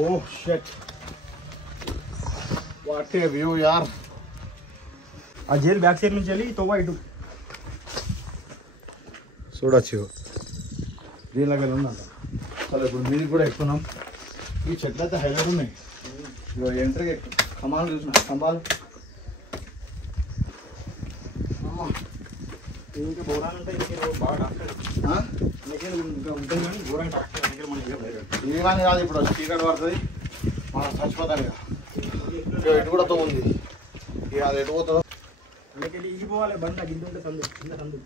ఓ షట్ వాట్ ఏ వ్యూ యార్ ఆ జైలు బ్యాక్ సైడ్ నుంచి వెళ్ళి తోవా ఇటు చూడొచ్చు దీనిలాగా ఉందంట అసలు ఇప్పుడు మీది కూడా ఎక్కున్నాం ఈ చెట్లు అయితే హైలైట్ ఉన్నాయి ఇగో ఎంట్రీకి కమాలు చూసిన స్తంభాలు ఇంకా బోరాలు ఉంటాయి బాగా డాక్టర్ ఇంకా ఉంటుంది కానీ బోరాలు డాక్టర్ ఇవన్నీ కాదు ఇప్పుడు చీకటి పడుతుంది మనం చచ్చిపోతాం ఇక ఎటు కూడా ఉంది ఇక అది ఎటు పోతుందో అలాగే ఇగిపోవాలి బండి గింత ఉంటే సందు కింద సందు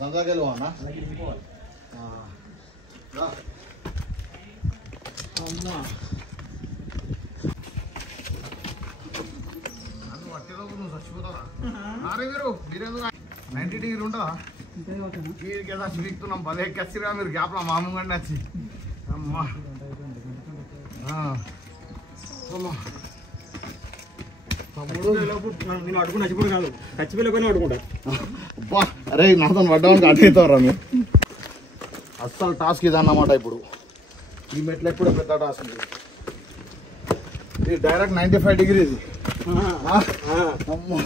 సందాకి వెళ్ళిపో అన్న అలాగే ఇగిపోవాలి అమ్మా నన్ను వట్టిలో నువ్వు చచ్చిపోతావా మీరెందుకు 90 డిగ్రీ ఉంటుందా వీరికి ఏదో చిరిక్తున్నాం భలే ఎక్కచ్చిరా మీరు గ్యాప్లో మామూలుగా నచ్చి అమ్మా తమ్ముడు నేను అడుగుని నచ్చిపోయి కాదు చచ్చిపోయిపోయినా అడుగుంటా అబ్బా అరే నాతో పడ్డానికి అడ్డవుతారా మీరు అస్సలు టాస్క్ ఇది అన్నమాట ఇప్పుడు ఈ మెట్లు ఎప్పుడు పెద్ద టాస్క్ ఇది డైరెక్ట్ 95 డిగ్రీ ఇది అమ్మా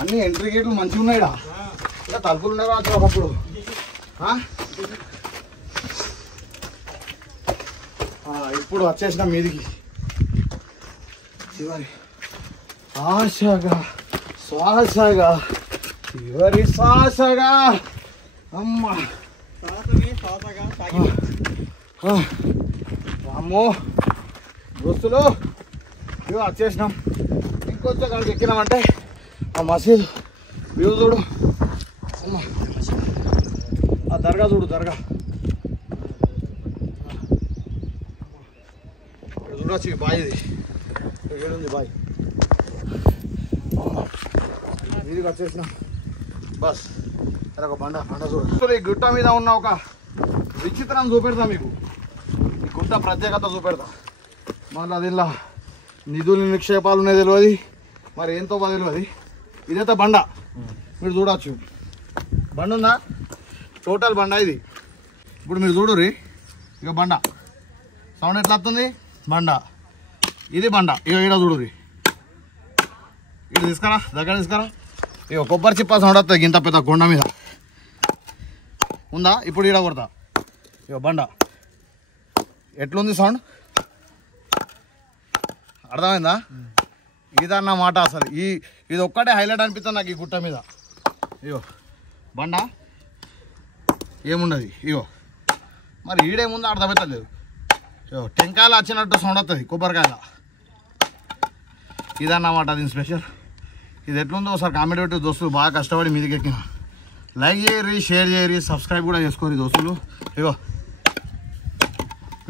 అన్ని ఎంట్రీ గేట్లు మంచిగా ఉన్నాయిడా ఇంకా తలుపులు ఉండేవా ఒకప్పుడు ఇప్పుడు వచ్చేసిన మీదికి చివరి ఆశగా శ్వాసగా చివరి శ్వాసగా అమ్మా అమ్మో దోస్తులు ఇవి వచ్చేసినాం ఇంకొంచెం అక్కడికి ఎక్కినామంటే ఆ మసీదు వ్యూ చూడు అమ్మా ఆ దర్గా చూడు దర్గా ఇక్కడ చూడొచ్చు బాయ్ ఇది ఏడుంది బాయ్ ఇది వచ్చేసినాం బస్ అక్కడ ఒక బండ చూడు ఈ గుట్ట మీద ఉన్న ఒక విచిత్రం చూపెడతా మీకు ఈ గుట్ట ప్రత్యేకత చూపెడతా మళ్ళీ అది ఇలా నిధులు నిక్షేపాలు ఉన్నాయి తెలియదు మరి ఏంతో తెలియదు ఇదైతే బండ మీరు చూడవచ్చు బండ ఉందా టోటల్ బండ ఇది ఇప్పుడు మీరు చూడుర్రి ఇక బండ సౌండ్ ఎట్లా వస్తుంది బండ ఇది బండ ఇక ఈడ చూడుర్రి ఇటు తీసుకురా దగ్గర తీసుకురా ఇక కొబ్బరి చిప్ప సౌండ్ వస్తుంది ఇంత పెద్ద కొండ మీద ఉందా ఇప్పుడు ఈడ కొడతా ఇక బండ ఎట్లుంది సౌండ్ అర్థమైందా ఇదన్నమాట అసలు ఇది ఒక్కటే హైలైట్ అనిపిస్తుంది నాకు ఈ గుట్ట మీద ఇగో బండ ఏమున్నది ఇగో మరి ఈడేముందో అర్థమవుతలేదు ఇగో టెంకాయలు వచ్చినట్టు సౌండ్ వస్తుంది కొబ్బరికాయల ఇదన్నమాట దీని స్పెషల్ ఇది ఎట్లుందో ఒకసారి కామెంట్ పెట్టి దోస్తులు బాగా కష్టపడి మీదికి ఎక్కిన లైక్ చేయరి షేర్ చేయరి సబ్స్క్రైబ్ కూడా చేసుకోరు దోస్తులు ఇగో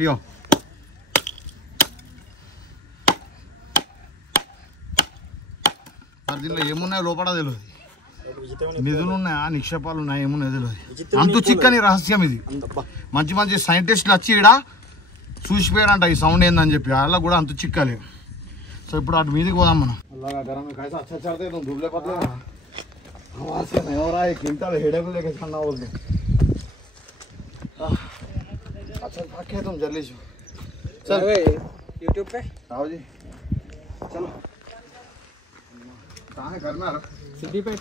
ఇగో మరి దీనిలో ఏమున్నాయో లోపల తెలియదు నిధులు ఉన్నాయా నిక్షేపాలు ఉన్నాయా ఏమున్నాయో తెలియదు అంతు చిక్కని రహస్యం ఇది మంచి మంచి సైంటిస్టులు వచ్చి ఇక్కడ చూసిపోయారంట ఈ సౌండ్ ఏందని చెప్పి అలా కూడా అంతు చిక్కలే సో ఇప్పుడు అటు మీదకి పోదాం మనం అలాగా గరం कैसा अच्छा चलते तुम दुबले पतले आवाज से नहीं हो रहा है क्विंटल हेडेक लेके चलना बोलते अच्छा थके तुम जल्दी से चल यूट्यूब पे आओ जी चलो कहाँ है करना सिद्दीपेट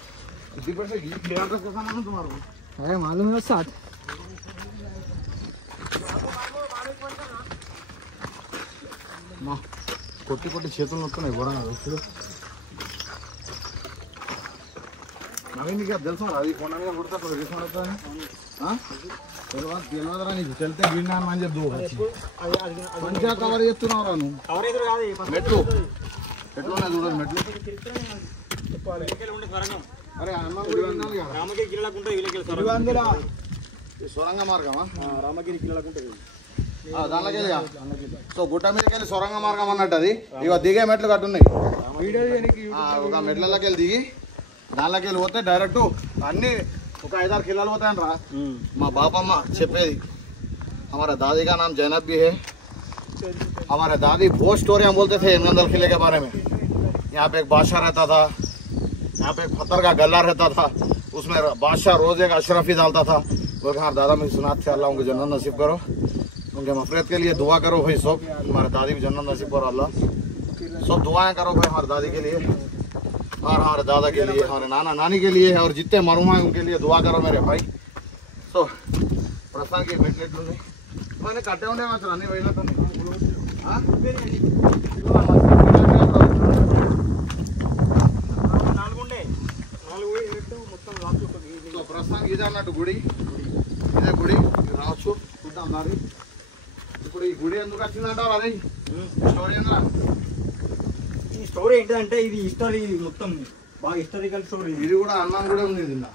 से एड्रेस कैसा मालूम तुम्हारा है मालूम है साथ माँ కొట్టి కొట్టి చేతులు నొక్కున్నాయి ఘోరంగా చూడు నవీన్ నీకు అది తెలుసు అది కొండ మీద కొడతా తెలియదురా నీకు తెలితే గిన్నా అని చెప్పు మంచిగా కవర్ చేస్తున్నావురా నువ్వు మెట్లు ఎట్లున్నాయి చూడండి మెట్లు అరే సొరంగ మార్గమా రామగిరి కిల్లకుంటుంది దానిలోకి సో గుట్ట మీదకి వెళ్ళి సొరంగ మార్గం అన్నట్టు అది ఇక దిగే మెట్లు కట్టున్నాయి ఒక మెట్లలోకి వెళ్ళి దిగి దానిలోకి వెళ్ళి పోతే డైరెక్ట్ అన్ని ఒక 5-6 కిలోలు పోతాయని రా మా బాపమ్మ చెప్పేది हमारा दादी का नाम जैनब भी है हमारे दादी बहुत स्टोरियाँ बोलते थे हेमगंदल किले के बारे में यहाँ पे एक बादशाह रहता था यहाँ पे एक पत्थर का गला रहता था उसमें बादशाह रोज एक अशरफी डालता था वो हमारे दादा में सुनाते थे अल्लाह उनको जन्नत नसीब करो उनके मफरत के लिए दुआ करो भाई सब हमारे दादी भी जन्नत नसीब करो अल्लाह सब दुआएं करो भाई हमारे दादी के लिए और हमारे दादा के लिए हमारे नाना नानी के लिए और जितने मरूम हैं उनके लिए दुआ करो मेरे भाई सो प्रसाद की मेटलेट मैंने कटे उन्हें मात्र नहीं वही तो ప్రస్తుతానికి ఇదే అన్నట్టు గుడి ఇదే గుడి రావచ్చు చూద్దాం దాన్ని ఇప్పుడు ఈ గుడి ఎందుకు వచ్చిందంటారు అది స్టోరీ ఏంద్రా ఈ స్టోరీ ఏంటంటే ఇది హిస్టరీ మొత్తం బాగా హిస్టారికల్ స్టోరీ ఇది కూడా అన్నం కూడా ఉంది దీనిలో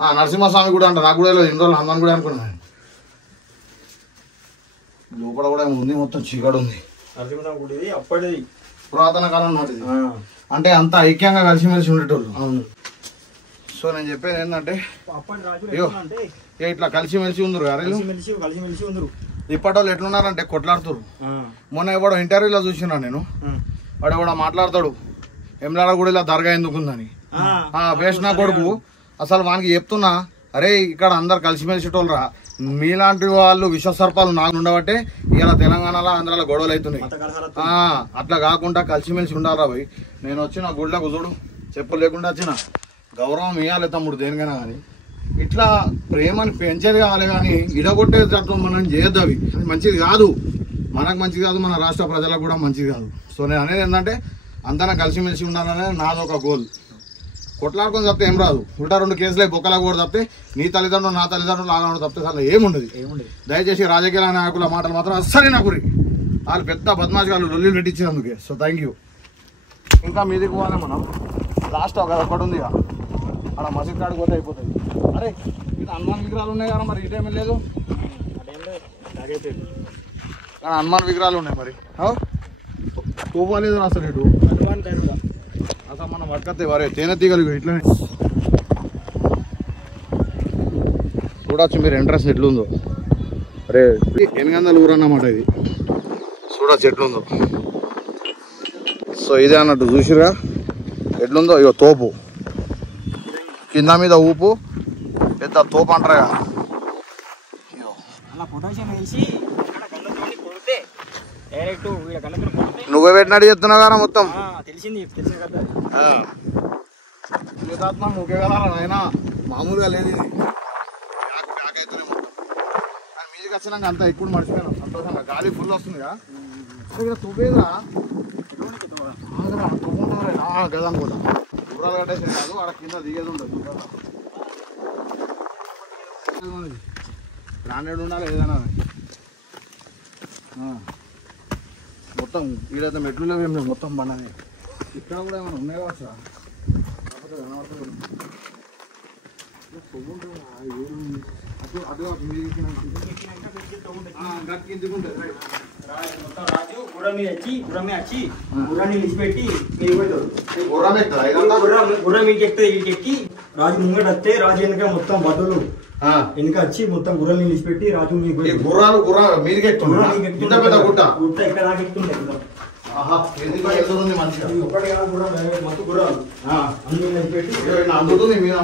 నరసింహస్వామి కూడా అంట నాకు కూడా ఇన్ని రోజులు హనుమాన్ కూడా అనుకున్నాను లోపల కూడా ఉంది మొత్తం చీకటి ఉంది నరసింహస్వామి గుడి అప్పటిది పురాతన కాలం నాటిది అంటే అంత ఐక్యంగా కలిసిమెలిసి ఉండేటోళ్ళు అవును సో నేను చెప్పేది ఏంటంటే అయ్యో ఇట్లా కలిసిమెలిసి ఉందరు కలిసిమెలిసి ఉందరు ఇప్పటి వాళ్ళు ఎట్లున్నారంటే కొట్లాడుతారు మొన్న ఎవడో ఇంటర్వ్యూలో చూసినా నేను వాడు కూడా మాట్లాడతాడు ఎమ్లాడ గుడిలో దర్గా ఎందుకుందని వేసిన కొడుకు అసలు వానికి చెప్తున్నా అరే ఇక్కడ అందరు కలిసిమెలిసేటోళ్ళరా మీలాంటి వాళ్ళు విషసర్పాలు నాకు ఉండబట్టే ఇలా తెలంగాణలో ఆంధ్రాలో గొడవలు అవుతున్నాయి అట్లా కాకుండా కలిసిమెలిసి ఉండారా పోయి నేను వచ్చిన గుడిలోకి చూడు చెప్పులు లేకుండా వచ్చిన గౌరవం ఇవ్వాలి తమ్ముడు దేనికైనా కానీ ఇట్లా ప్రేమని పెంచేది కావాలి కానీ ఇడగొట్టే తత్వం మనం చేయొద్దు అవి మంచిది కాదు మనకు మంచిది కాదు మన రాష్ట్ర ప్రజలకు కూడా మంచిది కాదు సో నేను అనేది ఏంటంటే అందరం కలిసిమెలిసి ఉండాలనేది నాదొక గోల్ కొట్లాడుకొని తప్పితే ఏం రాదు ఉల్టా 2 కేసులే బొక్కలా కూడా తప్పితే నీ తల్లిదండ్రులు నా తల్లిదండ్రులు లాగా తప్పితే అసలు ఏముండదు దయచేసి రాజకీయ నాయకుల మాటలు మాత్రం అస్సలే నాకు వాళ్ళు పెద్ద బద్మాషాలు లొల్లిలు పెట్టించినందుకే సో థ్యాంక్ యూ ఇంకా మీదికి పోవాలి మనం లాస్ట్ ఒకటి ఉంది అక్కడ మసీద్ కాడికి పోతే అయిపోతుంది అరే ఇది హనుమాన్ విగ్రహాలు ఉన్నాయి కదా మరి ఇటేమీ లేదు కానీ హనుమాన్ విగ్రహాలు ఉన్నాయి మరి పోలేదు అసలు ఇటు అసలు మనం పట్టుకొస్తే వరే తేనె తీగలు ఇట్లనే చూడొచ్చు మీరు ఎంట్రెన్స్ ఎట్లుందో అరే 800 ఊరు అన్నమాట ఇది చూడొచ్చు ఎట్లుందో సో ఇదే అన్నట్టు చూసిరా ఎట్లుందో ఇగో తోపు కింద మీద ఊపు పెద్ద తోపు అంటారా నువ్వే పెట్టినట్టు చెప్తున్నావు కదా మొత్తం నువ్వే కదా నాయన మామూలుగా లేదు ఇది మీదికి వచ్చినాక అంత ఎక్కువ మర్చిపోయాను సంతోషంగా గాలి ఫుల్ వస్తుందిగా ఇక్కడ తువ్వేదా గదా అనుకుంటా దూరాలు కట్టేసే కాదు ఆడ కింద దిగేది ఉండదు బ్రాండెడ్ ఉండాలి ఏదైనా మొత్తం వీడైతే మెట్లు లేవు ఏం లేవు మొత్తం బండనే ఇక్కడ కూడా ఏమైనా ఉన్నాయి కావచ్చు కాకపోతే అటు అటు గుర్రం నిలిచిపెట్టి గుర్రం ఎక్కి రాజు ముంగట వస్తే రాజు వెనక మొత్తం బట్టలు వెనక వచ్చి మొత్తం గుర్రం నిలిచిపెట్టి రాజు గుర్రాలు మీదకి గుట్ట ఎక్కడ దాకా ఎక్కుతుంటాయి ఒకటి గుర్రం మొత్తం గుర్రాలు అన్ని నిలిచిపెట్టి అందుతుంది మీద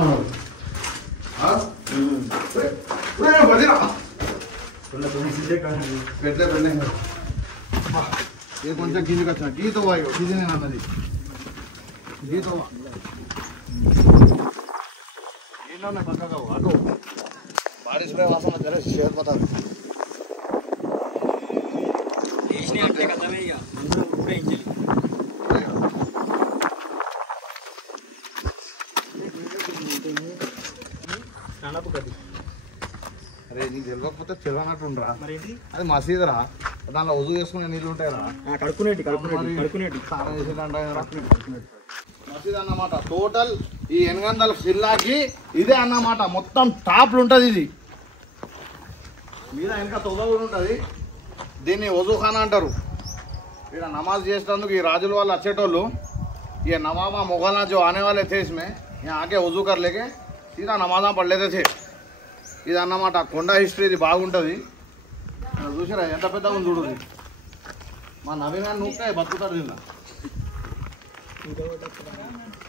పెట్టలే ఇది కొంచెం కిందికి వచ్చిన గీతో వాయు ఇది నేను అన్నది గీతో నీళ్ళు ఉన్నాయి పక్కగా అటు బాడీ స్ప్రే వాసన జరే షేర్ పోతారు వేసినాయి అంటే కథమే ఇక అందరూ ఊరే ఇంజలి అరే నీకు తెలియకపోతే తెలియనట్టుండ్రా మరి అది మసీదురా దాంట్లో వజూ చేసుకునే నీళ్ళు ఉంటాయిరా కడుక్కునేటి మసీద్ అన్నమాట టోటల్ ఈ 800 జిల్లాకి ఇదే అన్నమాట మొత్తం టాప్లు ఉంటుంది ఇది మీద వెనక తొవ్వ కూడా ఉంటుంది దీన్ని వజూఖానా అంటారు ఇక్కడ నమాజ్ చేసేందుకు ఈ రాజుల వాళ్ళు వచ్చేటోళ్ళు ये नवाबा मुगलना जो आने वाले थे इसमें यहाँ आके वजू कर लेके सीधा नमाजा पढ़ लेते थे ఇది అన్నమాట కొండ హిస్టరీ ఇది బాగుంటుంది చూసారా ఎంత పెద్దగా ఉంది చూడు మా నవీన్ గారు నూక్కాయ బతుకుతారు దీనిలో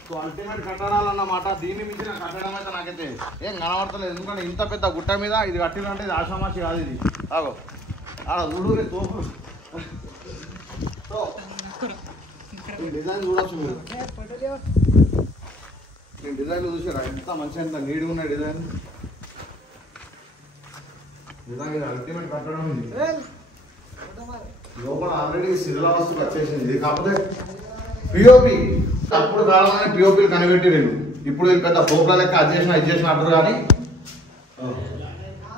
సో అల్టిమేట్ కట్టడాలన్నమాట దీన్ని మించిన కట్టడం అయితే నాకైతే ఏం కనబడతలేదు ఎందుకంటే ఇంత పెద్ద గుట్ట మీద ఇది కట్టిందంటే ఇది ఆషామాషి కాదు ఇది ఆగో చూడు తోపు సో ఈ డిజైన్ చూడొచ్చు మీరు ఈ డిజైన్ చూసారా ఎంత మంచిగా ఎంత నీట్గా ఉన్న డిజైన్ నిజంగా అల్టిమేట్ కట్టడం ఉంది లోపల ఆల్రెడీ శిథిలావస్థకు వచ్చేసింది ఇది కాకపోతే పిఓపి అప్పుడు కాలంలోనే పిఓపీలు కనిపెట్టి నేను ఇప్పుడు వీళ్ళు పెద్ద ఫోక్ల లెక్క అది చేసిన అంటారు కానీ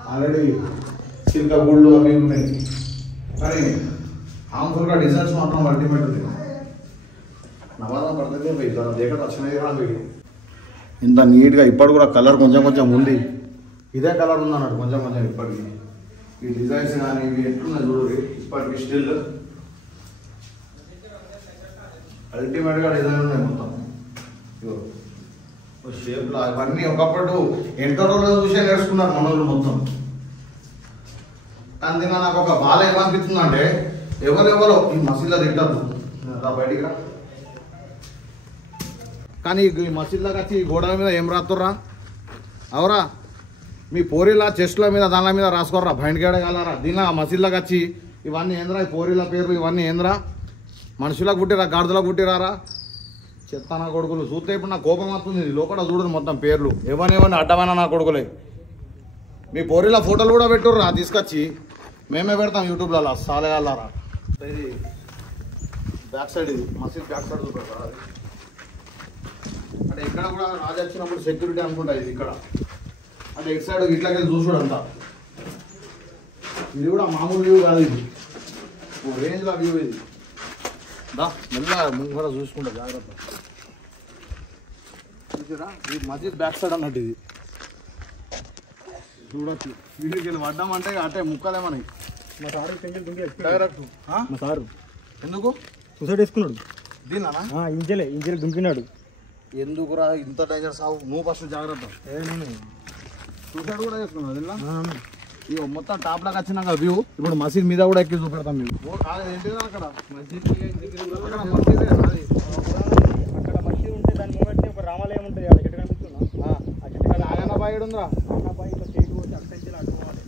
ఆల్రెడీ చిల్క గుళ్ళు అవి ఉన్నాయి కానీ హార్మ్ఫుల్గా డిజైన్స్ మాత్రం అల్టిమేట్ ఉంది నవాదా పడుతుంది దగ్గర వచ్చినది కానీ ఇంత నీట్గా ఇప్పటి కూడా కలర్ కొంచెం ఉంది ఇదే కలర్ ఉంది అన్నట్టు కొంచెం ఇప్పటికి ఈ డిజైన్స్ కానీ ఇవి ఎట్లున్నాయి చూడండి ఇప్పటికి స్టిల్ అల్టిమేట్గా డిజైన్ ఉన్నాయి మొత్తం షేప్లో అవన్నీ ఒకప్పుడు ఎంతో రోజులు చూసే నేర్చుకున్నారు మనోళ్ళు మొత్తం కానీ దీనిలో నాకు ఒక బాధ ఏమనిపిస్తుందంటే ఎవరెవరో ఈ మసీదులో తింటారు బయటికి రా కానీ ఈ మసీదులోకి వచ్చి ఈ గోడల మీద ఏం రాస్తుర్రా అవరా మీ పోరీల చెస్ట్ల మీద దానిల మీద రాసుకోర్రా బయటకేడగలరా దీనిలో మసీదులోకి వచ్చి ఇవన్నీ ఏంద్రా ఈ పోరీల పేర్లు ఇవన్నీ ఏంద్రా మనుషులకు పుట్టిరా గాడిదలకు పుట్టిరారా చెత్తానా కొడుకులు చూస్తే ఇప్పుడు నా కోపం వస్తుంది లోపల చూడదు మొత్తం పేర్లు ఎవరిని అడ్డమైన నా కొడుకులే మీ పోరీల ఫోటోలు కూడా పెట్టుర్రా తీసుకొచ్చి మేమే పెడతాం యూట్యూబ్లో సాలేగాలరా ఇది బ్యాక్ సైడ్ ఇది మసీద్ బ్యాక్ సైడ్ చూపెడతారా అంటే ఇక్కడ కూడా రాజు వచ్చినప్పుడు సెక్యూరిటీ అనుకుంటా ఇది ఇక్కడ అంటే ఎటు సైడ్ ఇట్లాగే చూసాడు అంతా ఇది కూడా మామూలు వ్యూ కాదు ఇది రేంజ్లో వ్యూ ఇది దా మెల్లగా ముంగర చూసుకుంటా జాగ్రత్త చూసారా ఇది మసీద్ బ్యాక్ సైడ్ అన్నట్టు ఇది చూడచ్చు వీడికి వెళ్ళి పడ్డామంటే అంటే ముక్కలే మనకి మా సారు పెంచులు దుంకి డైరెక్ట్ మా సారు ఎందుకు సూసైడ్ వేసుకున్నాడు దీనా ఇంజలే దుంకినాడు ఎందుకురా ఇంత డేంజర్ సాగు నువ్వు ఫస్ట్ జాగ్రత్త సూసైడ్ కూడా చేసుకున్నావు ఇలా ఇక మొత్తం టాప్ లాగా వచ్చినాక వ్యూ ఇప్పుడు మసీద్ మీద కూడా ఎక్కి చూపెడతాం మేము ఏంటిది అక్కడ అక్కడ మసీద్ ఉంటే దాని ముంగట్నే ఒక రామాలయం ఉంటుంది అక్కడ ఎక్కడ కనిపిస్తున్నా ఆయన బాయిడు ఉందిరా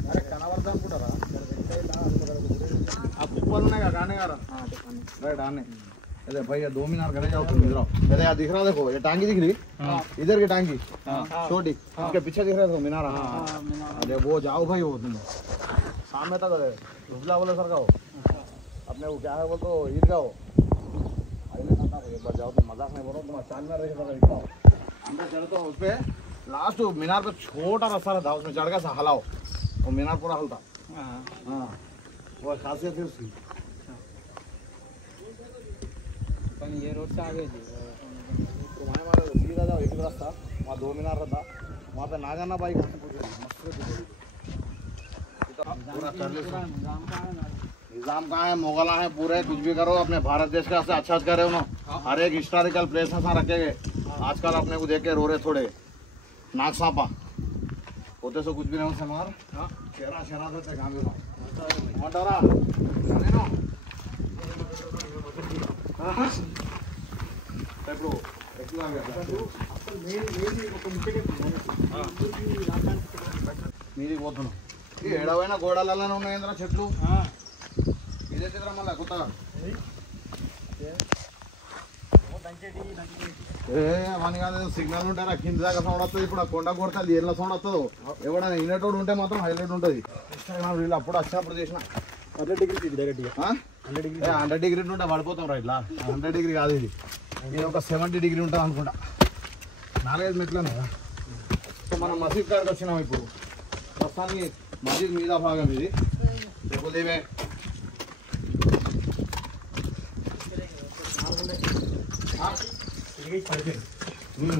అరే కనబడతా అనుకుంటారా ఆ కుప్పలు ఉన్నాయి కదా గానే గారా రైట్ ఆने अरे भैया 2 मीनार करे जाओ तुम इधर अरे यार दिख रहा देखो ये टांगी दिख रही इधर की टांगी छोटी उसके पीछे दिख रहा है मीनार अरे वो जाओ भाई वो तुम सामने तक रुबला वाले सर का हो अपने वो क्या है वो तो ईद का हो एक बार जाओ तुम मजाक नहीं बोलो तुम चांदना रहे अंदर चढ़ो तो उस पर लास्ट मीनार पे छोटा रास्ता रहता उसमें चढ़ के हलाओ वो मीनार पूरा हलता हाँ वो खासियत है उसकी ये रोड से आगे तुम्हारे मारे सीधा जाओ एक रास्ता वहाँ 2 मीनार रहता वहाँ पे ना जाना बाइक निजाम कहाँ है मुगला है पूरे कुछ भी करो अपने भारत देश का से अच्छा करे उन्होंने हर एक हिस्टोरिकल प्लेस ऐसा रखे गए आजकल अपने को देख के रो रहे थोड़े नाक सांपा होते सो कुछ भी नहीं उनसे मगर शेरा शेरा देते काम मोटरा మీది పోతున్నాం ఈ ఏడవైనా గోడలలోనే ఉన్నాయంద్రా చెట్లు ఇదే దగ్గర మళ్ళీ కొత్తగా అవన్నీ కాదు సిగ్నల్ ఉంటారా కింద దాకా సౌండ్ వస్తుంది ఇప్పుడు ఆ కొండ కొడతాది ఏళ్ళ సౌండ్ వస్తుందో ఎవడైనా వినేటోడు ఉంటే మాత్రం హైలైట్ ఉంటుంది ఇన్స్టాగ్రామ్ రీల్ అప్పుడు వచ్చినప్పుడు చేసిన అట్లా డిగ్రీ డైరెక్ట్గా 100 డిగ్రీ ఉంటే పడిపోతాం రా ఇట్లా. 100 డిగ్రీ కాదు ఇది, ఇది ఒక 70 డిగ్రీ ఉంటుంది అనుకుంటా. 4-5 మెట్లనే కదా. సో మనం మసీద్ కాడికి వచ్చినాం ఇప్పుడు. ప్రస్తుతానికి మసీద్ మీద భాగం ఇది. లేకపోతే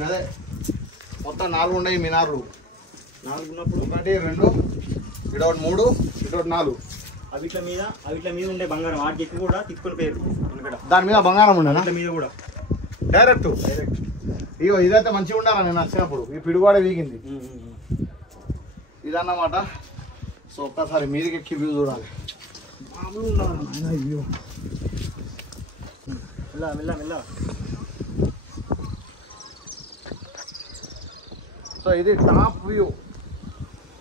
అదే మొత్తం 4 ఉన్నాయి మినార్లు. 4 ఉన్నప్పుడు 1 2 ఇటొకటి 3 ఇటొకటి 4. అవిట్ల మీద ఉండే బంగారం వాటికి ఎక్కువ కూడా తిప్పుకొని పేరు. దాని మీద బంగారం ఉండేనా? అట్ల మీద కూడా డైరెక్ట్. ఇగో ఇదైతే మంచిగా ఉండాలా నేను వచ్చినప్పుడు. ఈ పిడుగువాడే వీగింది ఇదన్నమాట. సో ఒక్కసారి మీదకి ఎక్కి వ్యూ చూడాలి. మామూలు ఉండాలి. అయ్యో మెల్ల. సో ఇది టాప్ వ్యూ.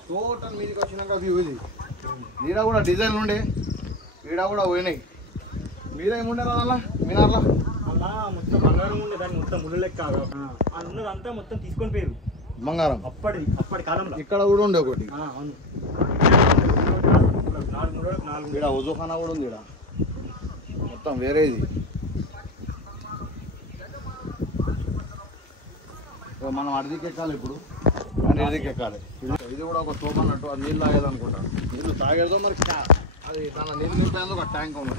టోటల్ మీదకి వచ్చినాక వ్యూ ఇది. ఈడ కూడా డిజైన్లు ఉండే, ఈడ కూడా పోయినాయి. మీద ఏముండే అలా మినార్లా అలా మొత్తం బంగారం ఉండే, దాన్ని మొత్తం ముళ్ళు లెక్క అది ఉన్నదంతా మొత్తం తీసుకొని పేరు బంగారం. అప్పటి కాలంలో ఇక్కడ కూడా ఉండే ఒకటి. అవును. 4 ఈడ ఉజుఖానా కూడా ఉంది. ఈడ మొత్తం వేరేది. మనం అడిదికి ఎక్కాలి ఇప్పుడు, అని అడిదికి ఎక్కాలి. ఇది కూడా ఒక తోపు అన్నట్టు. అది నీళ్ళు తాగేది అనుకుంటా. నీళ్ళు తాగేదో మరి అది తన నీళ్ళు నింపేందుకు ఒక ట్యాంక్ ఉంది.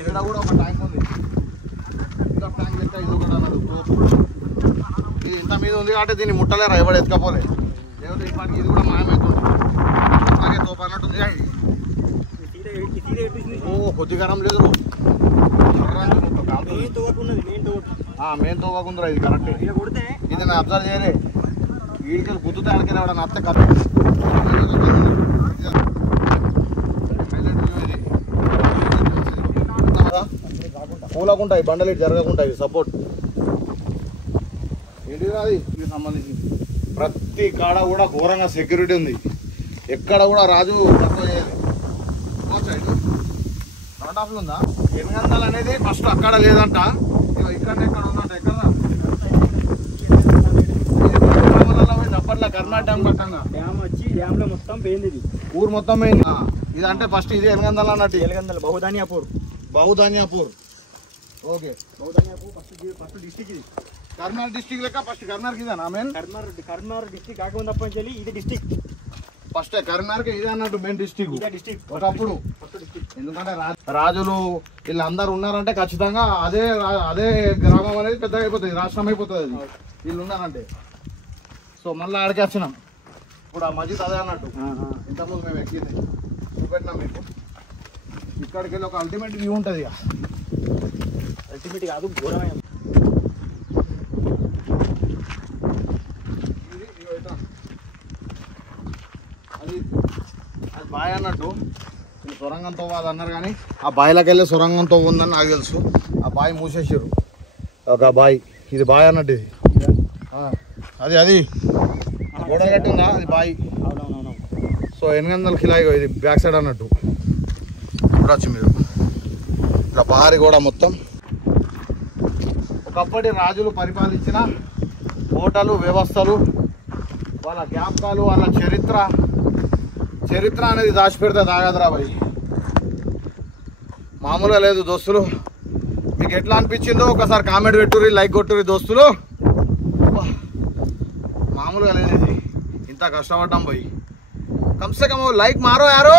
ఇక్కడ కూడా ఒక ట్యాంక్ ఉంది. ఇంకా ట్యాంక్ లెక్క ఇది ఒకటి అన్నట్టు తోపు. ఇది ఇంత మీద ఉంది కాబట్టి దీన్ని ముట్టలేరా, ఎవడు ఎత్తుకపోలే. లేకపోతే ఇప్పటికి ఇది కూడా మాయమవుతుంది. అలాగే తోపు అన్నట్టుంది. ఓ కొద్దిగరం లేదు. మెయిన్ తోవకుందిరా ఇది కరెక్ట్. ఇది నేను అబ్జర్వ్ చేయలే. వీడికి గుద్దుతా ఆడికి ఎవడన్నా అత్త కథ. కూలకుంటాయి బండలు ఇటు జరగకుంటాయి. సపోర్ట్ ఏంటి రాది దీనికి సంబంధించింది. ప్రతి కాడ కూడా ఘోరంగా సెక్యూరిటీ ఉంది. ఎక్కడ కూడా రాజు తక్కువ చేయలేదు. రౌండ్ ఆఫ్ ఉందా? 800 అనేది ఫస్ట్ అక్కడ లేదంట, ఇక్కడ ఉందంట. ఎక్కడ అప్పట్లో కర్ణాటక డ్యామ్ పట్టంగా డ్యామ్ వచ్చి డ్యామ్ లో మొత్తం పోయింది. ఇది ఊరు మొత్తం పోయింది. ఇది అంటే ఫస్ట్ ఇది 800 అన్నట్టు. 800 Bahudhanyapur. Okay, Bahudhanyapur first district. ఇది కర్నూలు డిస్ట్రిక్ట్ లెక్క ఫస్ట్ కర్నూలుకి ఇదేనా మెయిన్? కర్నూలు డిస్ట్రిక్ట్ కాకుండా తప్పని ఇది డిస్ట్రిక్ట్. ఫస్ట్ కర్నూలుకి ఇదే అన్నట్టు మెయిన్ డిస్ట్రిక్ట్ ఒకప్పుడు. డిస్ట్రిక్ట్ ఎందుకంటే రాజులు వీళ్ళందరూ ఉన్నారంటే ఖచ్చితంగా అదే గ్రామం అనేది పెద్దగా అయిపోతుంది, రాష్ట్రం అయిపోతుంది అది వీళ్ళు ఉన్నారంటే. సో మళ్ళీ ఆడికి వచ్చినాం. ఇప్పుడు ఆ మస్జిద్ అదే అన్నట్టు. ఇంతకుముందు మేము ఎక్కింది చూపెట్టినాం మీకు. ఇక్కడికి వెళ్ళి ఒక అల్టిమేట్ వ్యూ ఉంటుంది. ఇక అల్టిమేట్ కాదు, ఘోరమైన. అది బాయ్ అన్నట్టు. సొరంగంతో అది అన్నారు కానీ ఆ బాయిలోకి వెళ్ళి సొరంగంతో ఉందని నాకు తెలుసు. ఆ బాయ్ మూసేసారు ఒక బాయ్. ఇది బాయ్ అన్నట్టు. ఇది అది గోడ కట్టిందా అది బాయ్. సో 800 కిలో ఇది బ్యాక్ సైడ్ అన్నట్టు. చూడొచ్చు మీరు ఇట్లా భారీ గోడ మొత్తం. ఒకప్పటి రాజులు పరిపాలించిన కోటలు, వ్యవస్థలు, వాళ్ళ జ్ఞాపకాలు, వాళ్ళ చరిత్ర అనేది దాచిపెడితే తాగదురా భయ్. మామూలుగా లేదు దోస్తులు. మీకు ఎట్లా అనిపించిందో ఒకసారి కామెంట్ పెట్టుర్రి, లైక్ కొట్టుర్రి దోస్తులు. మామూలుగా లేదు ఇది. ఇంత కష్టపడ్డాం భయ్. కమ్సే కమ్ లైక్ మారో యారో.